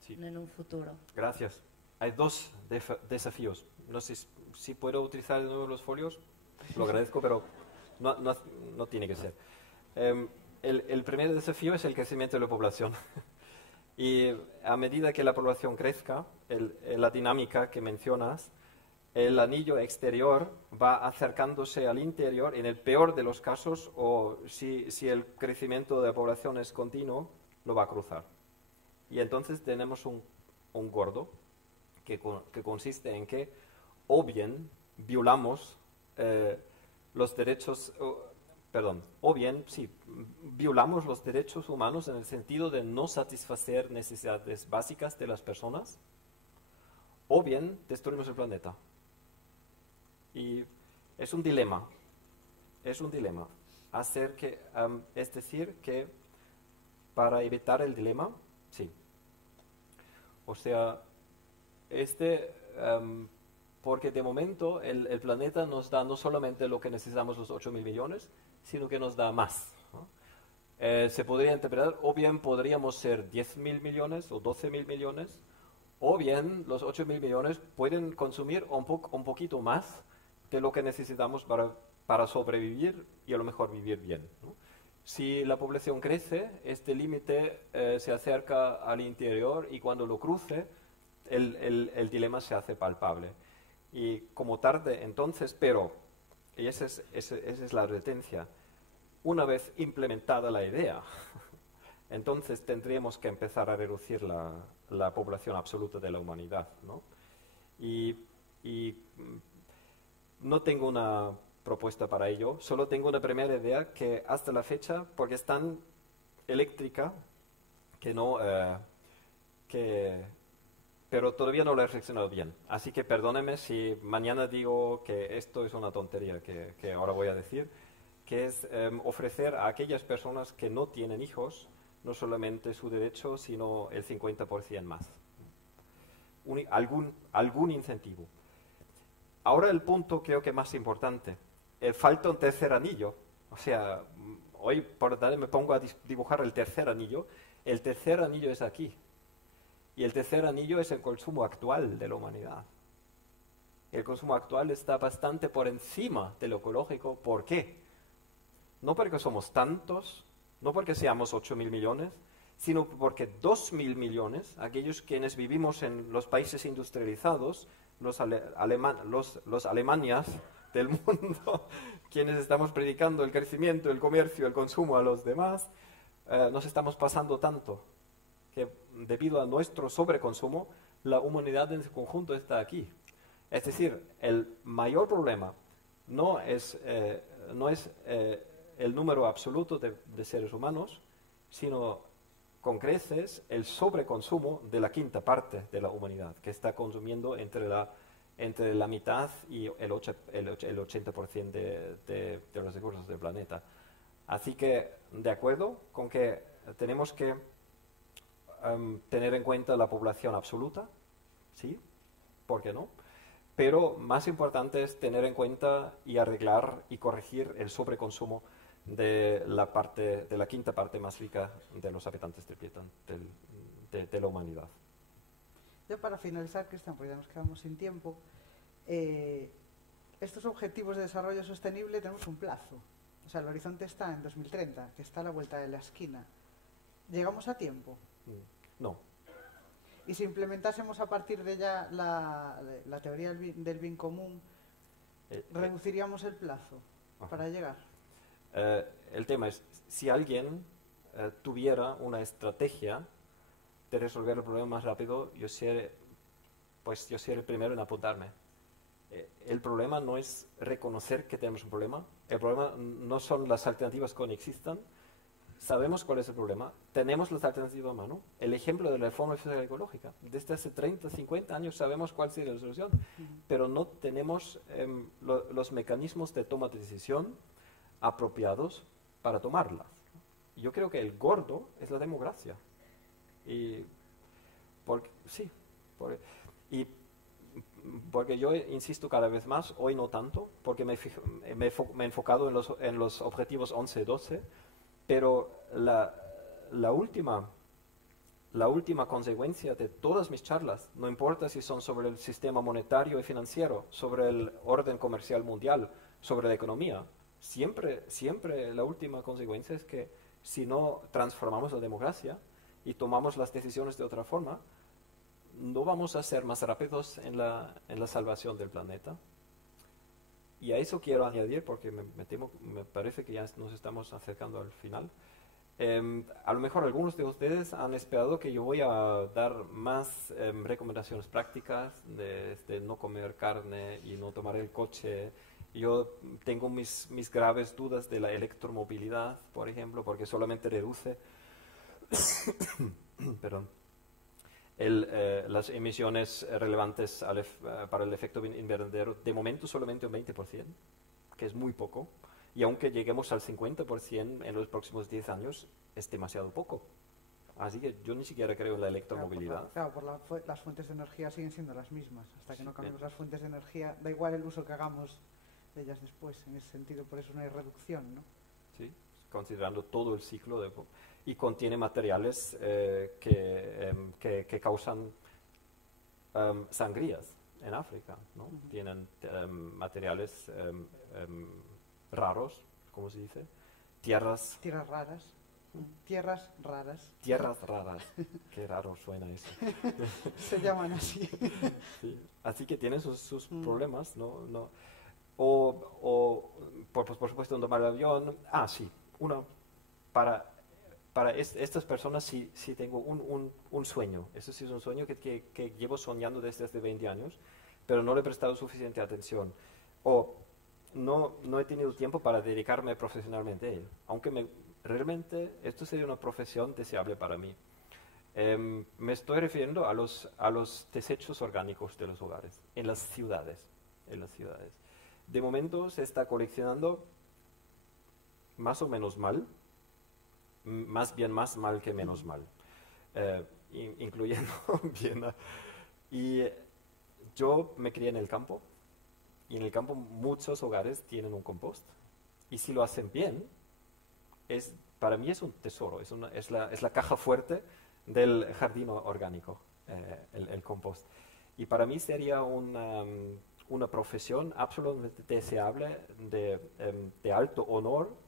sí, no en un futuro. Gracias. Hay dos desafíos. No sé si puedo utilizar de nuevo los folios, lo agradezco, pero no tiene que ser. El primer desafío es el crecimiento de la población. Y a medida que la población crezca, la dinámica que mencionas, el anillo exterior va acercándose al interior, en el peor de los casos, o si el crecimiento de la población es continuo, lo va a cruzar. Y entonces tenemos un gordo que consiste en que o bien violamos los derechos, violamos los derechos humanos en el sentido de no satisfacer necesidades básicas de las personas, o bien destruimos el planeta. Y es un dilema. Es decir, que para evitar el dilema, sí. O sea, porque de momento el planeta nos da no solamente lo que necesitamos, los 8.000 millones, sino que nos da más, ¿no? Se podría interpretar, o bien podríamos ser 10.000 millones o 12.000 millones, o bien los 8.000 millones pueden consumir un poquito más de lo que necesitamos para sobrevivir y a lo mejor vivir bien, ¿no? Si la población crece, este límite se acerca al interior, y cuando lo cruce, el dilema se hace palpable. Y como tarde, entonces, y esa es la retencia, una vez implementada la idea, entonces tendríamos que empezar a reducir la población absoluta de la humanidad, ¿no? Y no tengo una propuesta para ello, solo tengo una primera idea que hasta la fecha, porque es tan eléctrica, pero todavía no lo he reflexionado bien. Así que perdóneme si mañana digo que esto es una tontería que ahora voy a decir, que es ofrecer a aquellas personas que no tienen hijos no solamente su derecho, sino el 50% más. Algún incentivo. Ahora el punto creo que más importante. Falta un tercer anillo. O sea, hoy por la tarde me pongo a dibujar el tercer anillo. El tercer anillo es aquí. Y el tercer anillo es el consumo actual de la humanidad. El consumo actual está bastante por encima de lo ecológico. ¿Por qué? No porque somos tantos, no porque seamos 8.000 millones, sino porque 2.000 millones, aquellos quienes vivimos en los países industrializados, los Alemanias del mundo, quienes estamos predicando el crecimiento, el comercio, el consumo a los demás, nos estamos pasando tanto que debido a nuestro sobreconsumo, la humanidad en su conjunto está aquí. Es decir, el mayor problema no es el número absoluto de seres humanos, sino con creces el sobreconsumo de la quinta parte de la humanidad, que está consumiendo entre la mitad y el 80% de los recursos del planeta. Así que, de acuerdo con que tenemos que tener en cuenta la población absoluta, ¿sí? ¿Por qué no? Pero más importante es tener en cuenta y arreglar y corregir el sobreconsumo de la quinta parte más rica de los habitantes de la humanidad. Ya para finalizar, Cristian, porque ya nos quedamos sin tiempo, estos objetivos de desarrollo sostenible tenemos un plazo. O sea, el horizonte está en 2030, que está a la vuelta de la esquina. ¿Llegamos a tiempo? No. Y si implementásemos a partir de ya la teoría del bien común, ¿reduciríamos el plazo para llegar? El tema es, si alguien tuviera una estrategia de resolver el problema más rápido, yo seré el primero en apuntarme. El problema no es reconocer que tenemos un problema, el problema no son las alternativas que existan. Sabemos cuál es el problema, tenemos las alternativas a mano. El ejemplo de la reforma fiscal ecológica, desde hace 30, 50 años sabemos cuál sería la solución, pero no tenemos los mecanismos de toma de decisión apropiados para tomarlas. Yo creo que el gordo es la democracia. Porque yo insisto cada vez más, hoy no tanto, porque me he enfocado en los objetivos 11 y 12, pero la última consecuencia de todas mis charlas, no importa si son sobre el sistema monetario y financiero, sobre el orden comercial mundial, sobre la economía, siempre la última consecuencia es que si no transformamos la democracia y tomamos las decisiones de otra forma, no vamos a ser más rápidos en la salvación del planeta. Y a eso quiero añadir, porque me parece que ya nos estamos acercando al final. A lo mejor algunos de ustedes han esperado que yo voy a dar más recomendaciones prácticas de no comer carne y no tomar el coche. Yo tengo mis graves dudas de la electromovilidad, por ejemplo, porque solamente reduce perdón, las emisiones relevantes para el efecto invernadero, de momento solamente un 20%, que es muy poco, y aunque lleguemos al 50% en los próximos 10 años, es demasiado poco. Así que yo ni siquiera creo en la electromovilidad. Las fuentes de energía siguen siendo las mismas. Hasta que no cambiemos las fuentes de energía, da igual el uso que hagamos de ellas después. En ese sentido, por eso no hay reducción, ¿no? Sí, considerando todo el ciclo y contiene materiales que causan sangrías en África, ¿no? Tienen materiales raros, ¿cómo se dice? Tierras raras. Tierras raras. Tierras raras. Qué raro suena eso. Se llaman así. Sí. Así que tienen sus problemas, ¿no? O por supuesto, tomar el avión. Sí. Para estas personas sí tengo un sueño. Eso sí es un sueño que llevo soñando desde hace 20 años, pero no le he prestado suficiente atención. O no he tenido tiempo para dedicarme profesionalmente a él. Aunque realmente esto sería una profesión deseable para mí. Me estoy refiriendo a los desechos orgánicos de los hogares, en las ciudades. De momento se está coleccionando más o menos mal, más bien más mal que menos mal, incluyendo Viena. Y yo me crié en el campo, y en el campo muchos hogares tienen un compost, y si lo hacen bien, para mí es un tesoro, es la caja fuerte del jardín orgánico, el compost. Y para mí sería una profesión absolutamente deseable, de alto honor,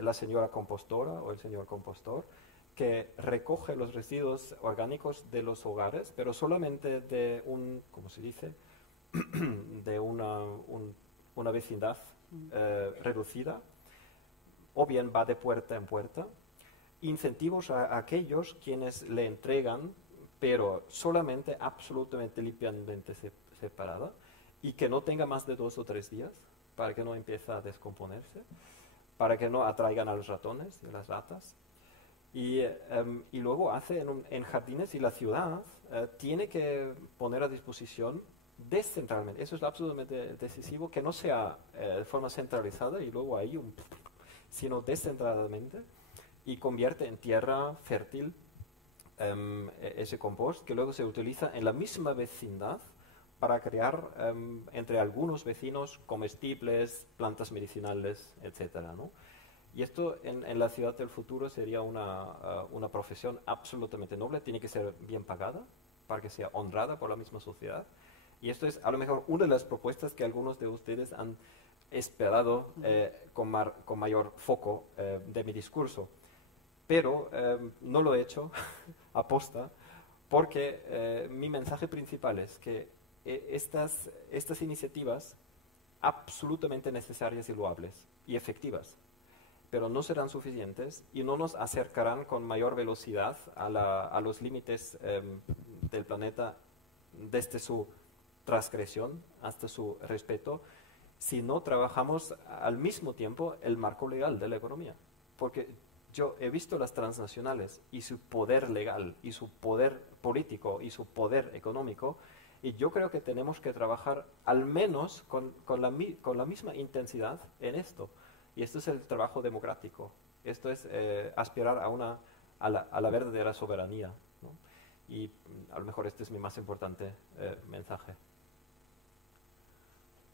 la señora compostora o el señor compostor, que recoge los residuos orgánicos de los hogares, pero solamente de ¿cómo se dice? De una vecindad reducida, o bien va de puerta en puerta. Incentivos a aquellos quienes le entregan, pero solamente absolutamente limpiamente separada, y que no tenga más de 2 o 3 días, para que no empiece a descomponerse, para que no atraigan a los ratones y a las ratas. Y luego hace en jardines, y la ciudad tiene que poner a disposición descentralmente. Eso es absolutamente decisivo, que no sea de forma centralizada y luego ahí sino descentraladamente, y convierte en tierra fértil ese compost, que luego se utiliza en la misma vecindad para crear entre algunos vecinos comestibles, plantas medicinales, etcétera, ¿no? Y esto en la ciudad del futuro sería una profesión absolutamente noble. Tiene que ser bien pagada para que sea honrada por la misma sociedad. Y esto es a lo mejor una de las propuestas que algunos de ustedes han esperado con mayor foco de mi discurso. pero no lo he hecho aposta, porque mi mensaje principal es que estas iniciativas absolutamente necesarias y loables y efectivas, pero no serán suficientes y no nos acercarán con mayor velocidad a los límites del planeta desde su transgresión hasta su respeto, si no trabajamos al mismo tiempo el marco legal de la economía. Porque yo he visto las transnacionales y su poder legal y su poder político y su poder económico, y yo creo que tenemos que trabajar al menos con la misma intensidad en esto. Y esto es el trabajo democrático. Esto es aspirar a la verdadera soberanía, ¿no? Y a lo mejor este es mi más importante mensaje.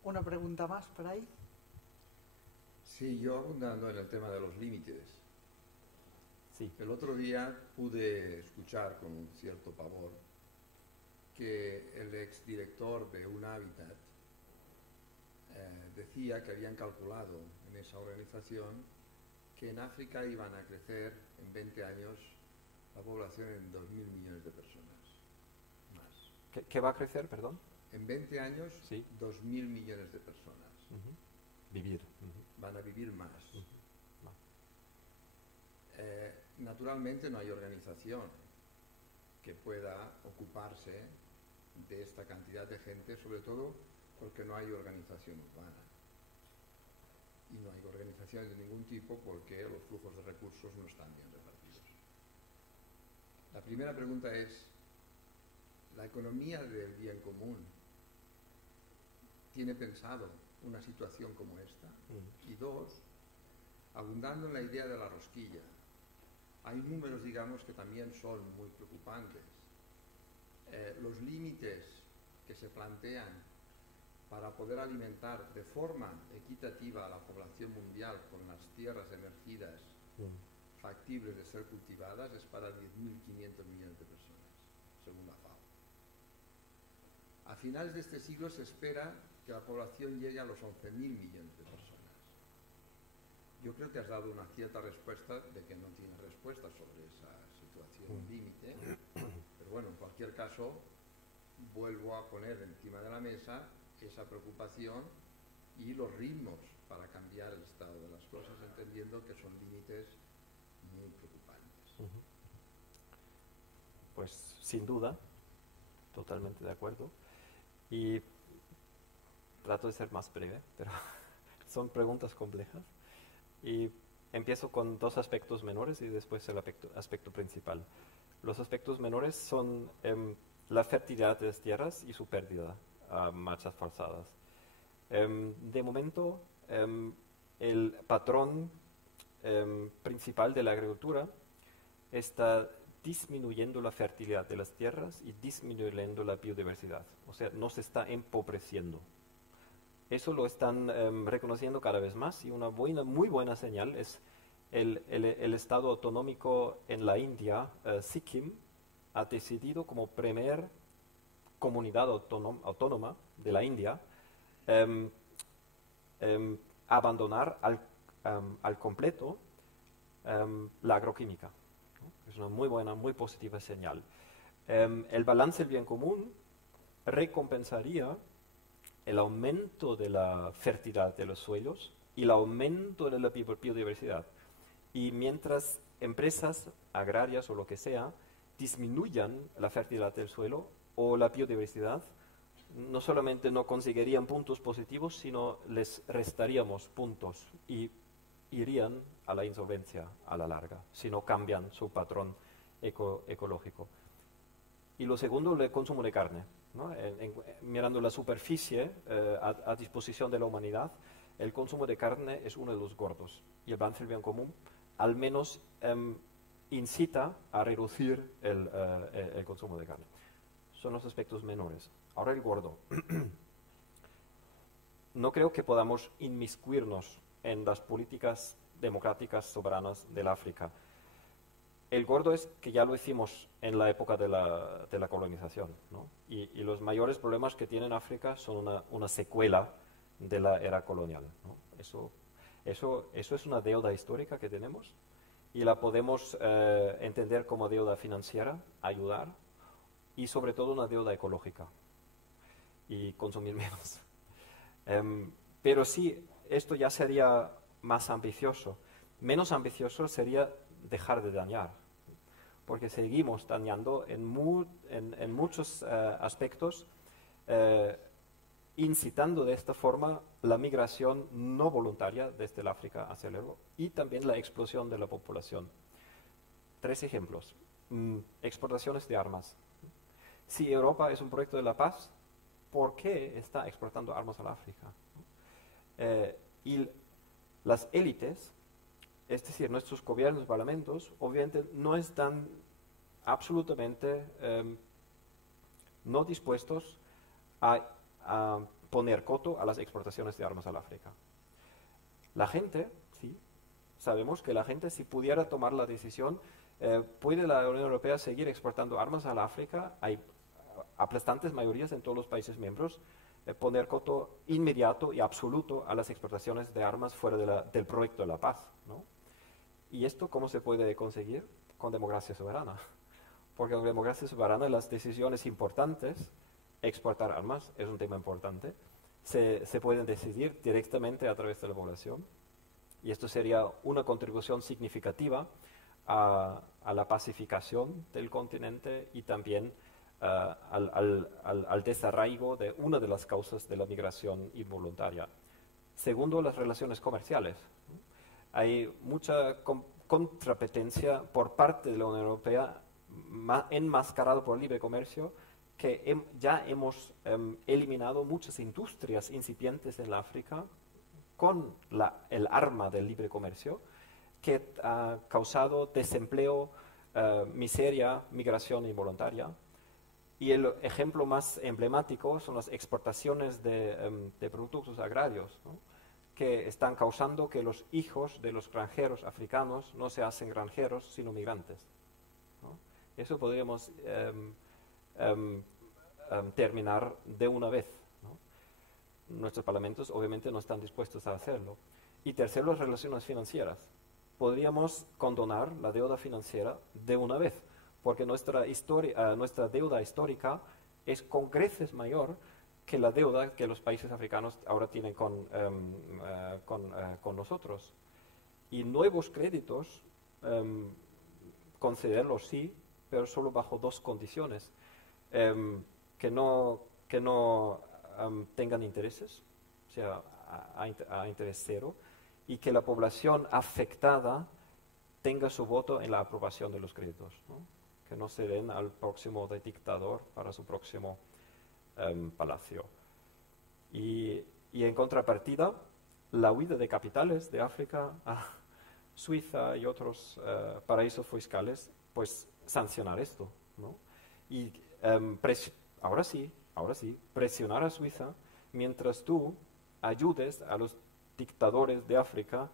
Una pregunta más por ahí. Sí, yo abundando en el tema de los límites. Sí. El otro día pude escuchar con un cierto pavor que el exdirector de un hábitat decía que habían calculado en esa organización que en África iban a crecer en 20 años la población en 2.000 millones de personas más. ¿Qué va a crecer, perdón? En 20 años, sí. 2.000 millones de personas. Vivir. Van a vivir más. No. Naturalmente no hay organización que pueda ocuparse de esta cantidad de gente, sobre todo porque no hay organización urbana. Y no hay organización de ningún tipo porque los flujos de recursos no están bien repartidos. La primera pregunta es, ¿la economía del bien común tiene pensado una situación como esta? Y dos, abundando en la idea de la rosquilla, hay números, digamos, que también son muy preocupantes. Los límites que se plantean para poder alimentar de forma equitativa a la población mundial con las tierras emergidas factibles de ser cultivadas es para 10.500 millones de personas, según la FAO. A finales de este siglo se espera que la población llegue a los 11.000 millones de personas. Yo creo que has dado una cierta respuesta de que no tienes respuesta sobre esa situación límite, pero bueno, en cualquier caso, vuelvo a poner encima de la mesa esa preocupación y los ritmos para cambiar el estado de las cosas, entendiendo que son límites muy preocupantes. Pues sin duda, totalmente de acuerdo. Y trato de ser más breve, pero son preguntas complejas. Y empiezo con dos aspectos menores y después el aspecto principal. Los aspectos menores son la fertilidad de las tierras y su pérdida a marchas forzadas. De momento, el patrón principal de la agricultura está disminuyendo la fertilidad de las tierras y disminuyendo la biodiversidad. O sea, no se está empobreciendo. Eso lo están reconociendo cada vez más, y una muy buena señal es el Estado autonómico en la India, Sikkim, ha decidido como primer comunidad autónoma de la India abandonar al completo la agroquímica, ¿no? Es una muy buena, muy positiva señal. El balance del bien común recompensaría el aumento de la fertilidad de los suelos y el aumento de la biodiversidad. Y mientras empresas agrarias o lo que sea disminuyan la fertilidad del suelo o la biodiversidad, no solamente no conseguirían puntos positivos, sino les restaríamos puntos y irían a la insolvencia a la larga, si no cambian su patrón ecológico. Y lo segundo, el consumo de carne, ¿no? Mirando la superficie a disposición de la humanidad, el consumo de carne es uno de los gordos. Y el balance del bien común al menos incita a reducir el consumo de carne. Son los aspectos menores. Ahora el gordo. No creo que podamos inmiscuirnos en las políticas democráticas soberanas del África. El gordo es que ya lo hicimos en la época de la colonización, ¿no? Y los mayores problemas que tiene África son una secuela de la era colonial, ¿no? Eso es una deuda histórica que tenemos, y la podemos entender como deuda financiera, ayudar, y sobre todo una deuda ecológica y consumir menos. Pero sí, esto ya sería más ambicioso. Menos ambicioso sería dejar de dañar, porque seguimos dañando en muchos aspectos, incitando de esta forma la migración no voluntaria desde el África hacia el Euro y también la explosión de la población. 3 ejemplos. Exportaciones de armas. Si Europa es un proyecto de la paz, ¿por qué está exportando armas al África? Y las élites, es decir, nuestros gobiernos, parlamentos, obviamente no están absolutamente no dispuestos a poner coto a las exportaciones de armas al África. La gente, sí, sabemos que la gente, si pudiera tomar la decisión, puede la Unión Europea seguir exportando armas al África. Hay aplastantes mayorías en todos los países miembros, poner coto inmediato y absoluto a las exportaciones de armas fuera del proyecto de la paz, ¿no? ¿Y esto cómo se puede conseguir? Con democracia soberana. Porque con democracia soberana las decisiones importantes, exportar armas es un tema importante, se pueden decidir directamente a través de la población. Y esto sería una contribución significativa a la pacificación del continente y también al desarraigo de una de las causas de la migración involuntaria. Segundo, las relaciones comerciales. Hay mucha contrapetencia por parte de la Unión Europea, enmascarado por el libre comercio, que ya hemos eliminado muchas industrias incipientes en la África con el arma del libre comercio, que ha causado desempleo, miseria, migración involuntaria. Y el ejemplo más emblemático son las exportaciones de productos agrarios, ¿no? Que están causando que los hijos de los granjeros africanos no se hacen granjeros, sino migrantes, ¿no? Eso podríamos terminar de una vez, ¿no? Nuestros parlamentos obviamente no están dispuestos a hacerlo. Y tercero, las relaciones financieras. Podríamos condonar la deuda financiera de una vez, porque nuestra deuda histórica es con creces mayor que la deuda que los países africanos ahora tienen con nosotros. Y nuevos créditos, concederlos sí, pero solo bajo 2 condiciones. Que no tengan intereses, o sea, a interés cero, y que la población afectada tenga su voto en la aprobación de los créditos, ¿no? Que no se den al próximo dictador para su próximo palacio. Y en contrapartida, la huida de capitales de África a Suiza y otros paraísos fiscales, pues sancionar esto, ¿no? Y ahora sí, presionar a Suiza mientras tú ayudes a los dictadores de África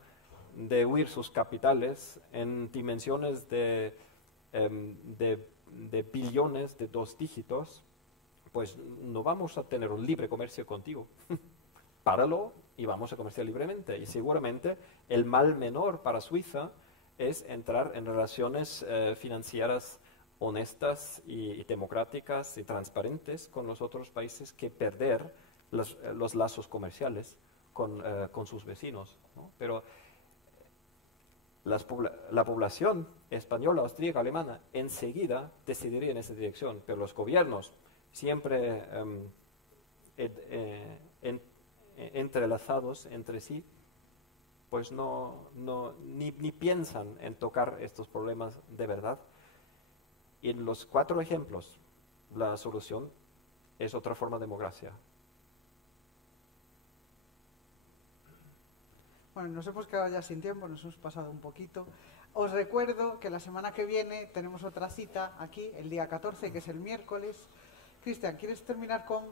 de huir sus capitales en dimensiones de billones de 2 dígitos, pues no vamos a tener un libre comercio contigo. Páralo y vamos a comerciar libremente. Y seguramente el mal menor para Suiza es entrar en relaciones financieras honestas y democráticas y transparentes con los otros países que perder los lazos comerciales con sus vecinos, ¿no? Pero la población española, austríaca, alemana enseguida decidiría en esa dirección, pero los gobiernos siempre entrelazados entre sí, pues ni piensan en tocar estos problemas de verdad. Y en los 4 ejemplos, la solución es otra forma de democracia. Bueno, nos hemos quedado ya sin tiempo, nos hemos pasado un poquito. Os recuerdo que la semana que viene tenemos otra cita aquí, el día 14, que es el miércoles. Cristian, ¿quieres terminar con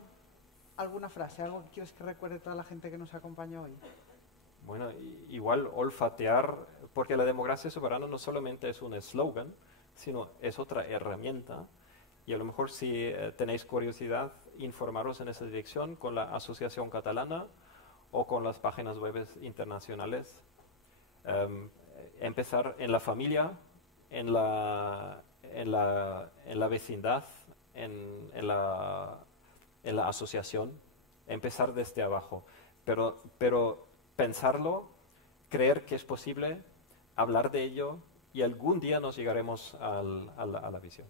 alguna frase, algo que quieres que recuerde toda la gente que nos acompaña hoy? Bueno, igual olfatear, porque la democracia soberana no solamente es un eslogan, sino es otra herramienta. Y a lo mejor si tenéis curiosidad, informaros en esa dirección con la Asociación Catalana o con las páginas web internacionales. empezar en la familia, en la vecindad, en la asociación, empezar desde abajo. Pero pensarlo, creer que es posible, hablar de ello, y algún día nos llegaremos a la visión.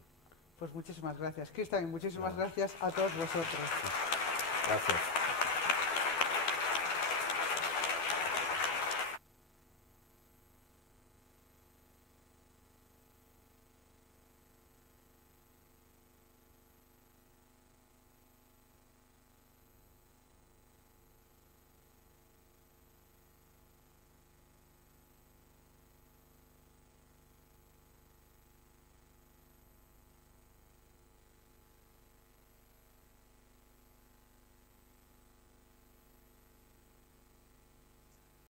Pues muchísimas gracias, Cristian, y muchísimas gracias a todos vosotros. Gracias.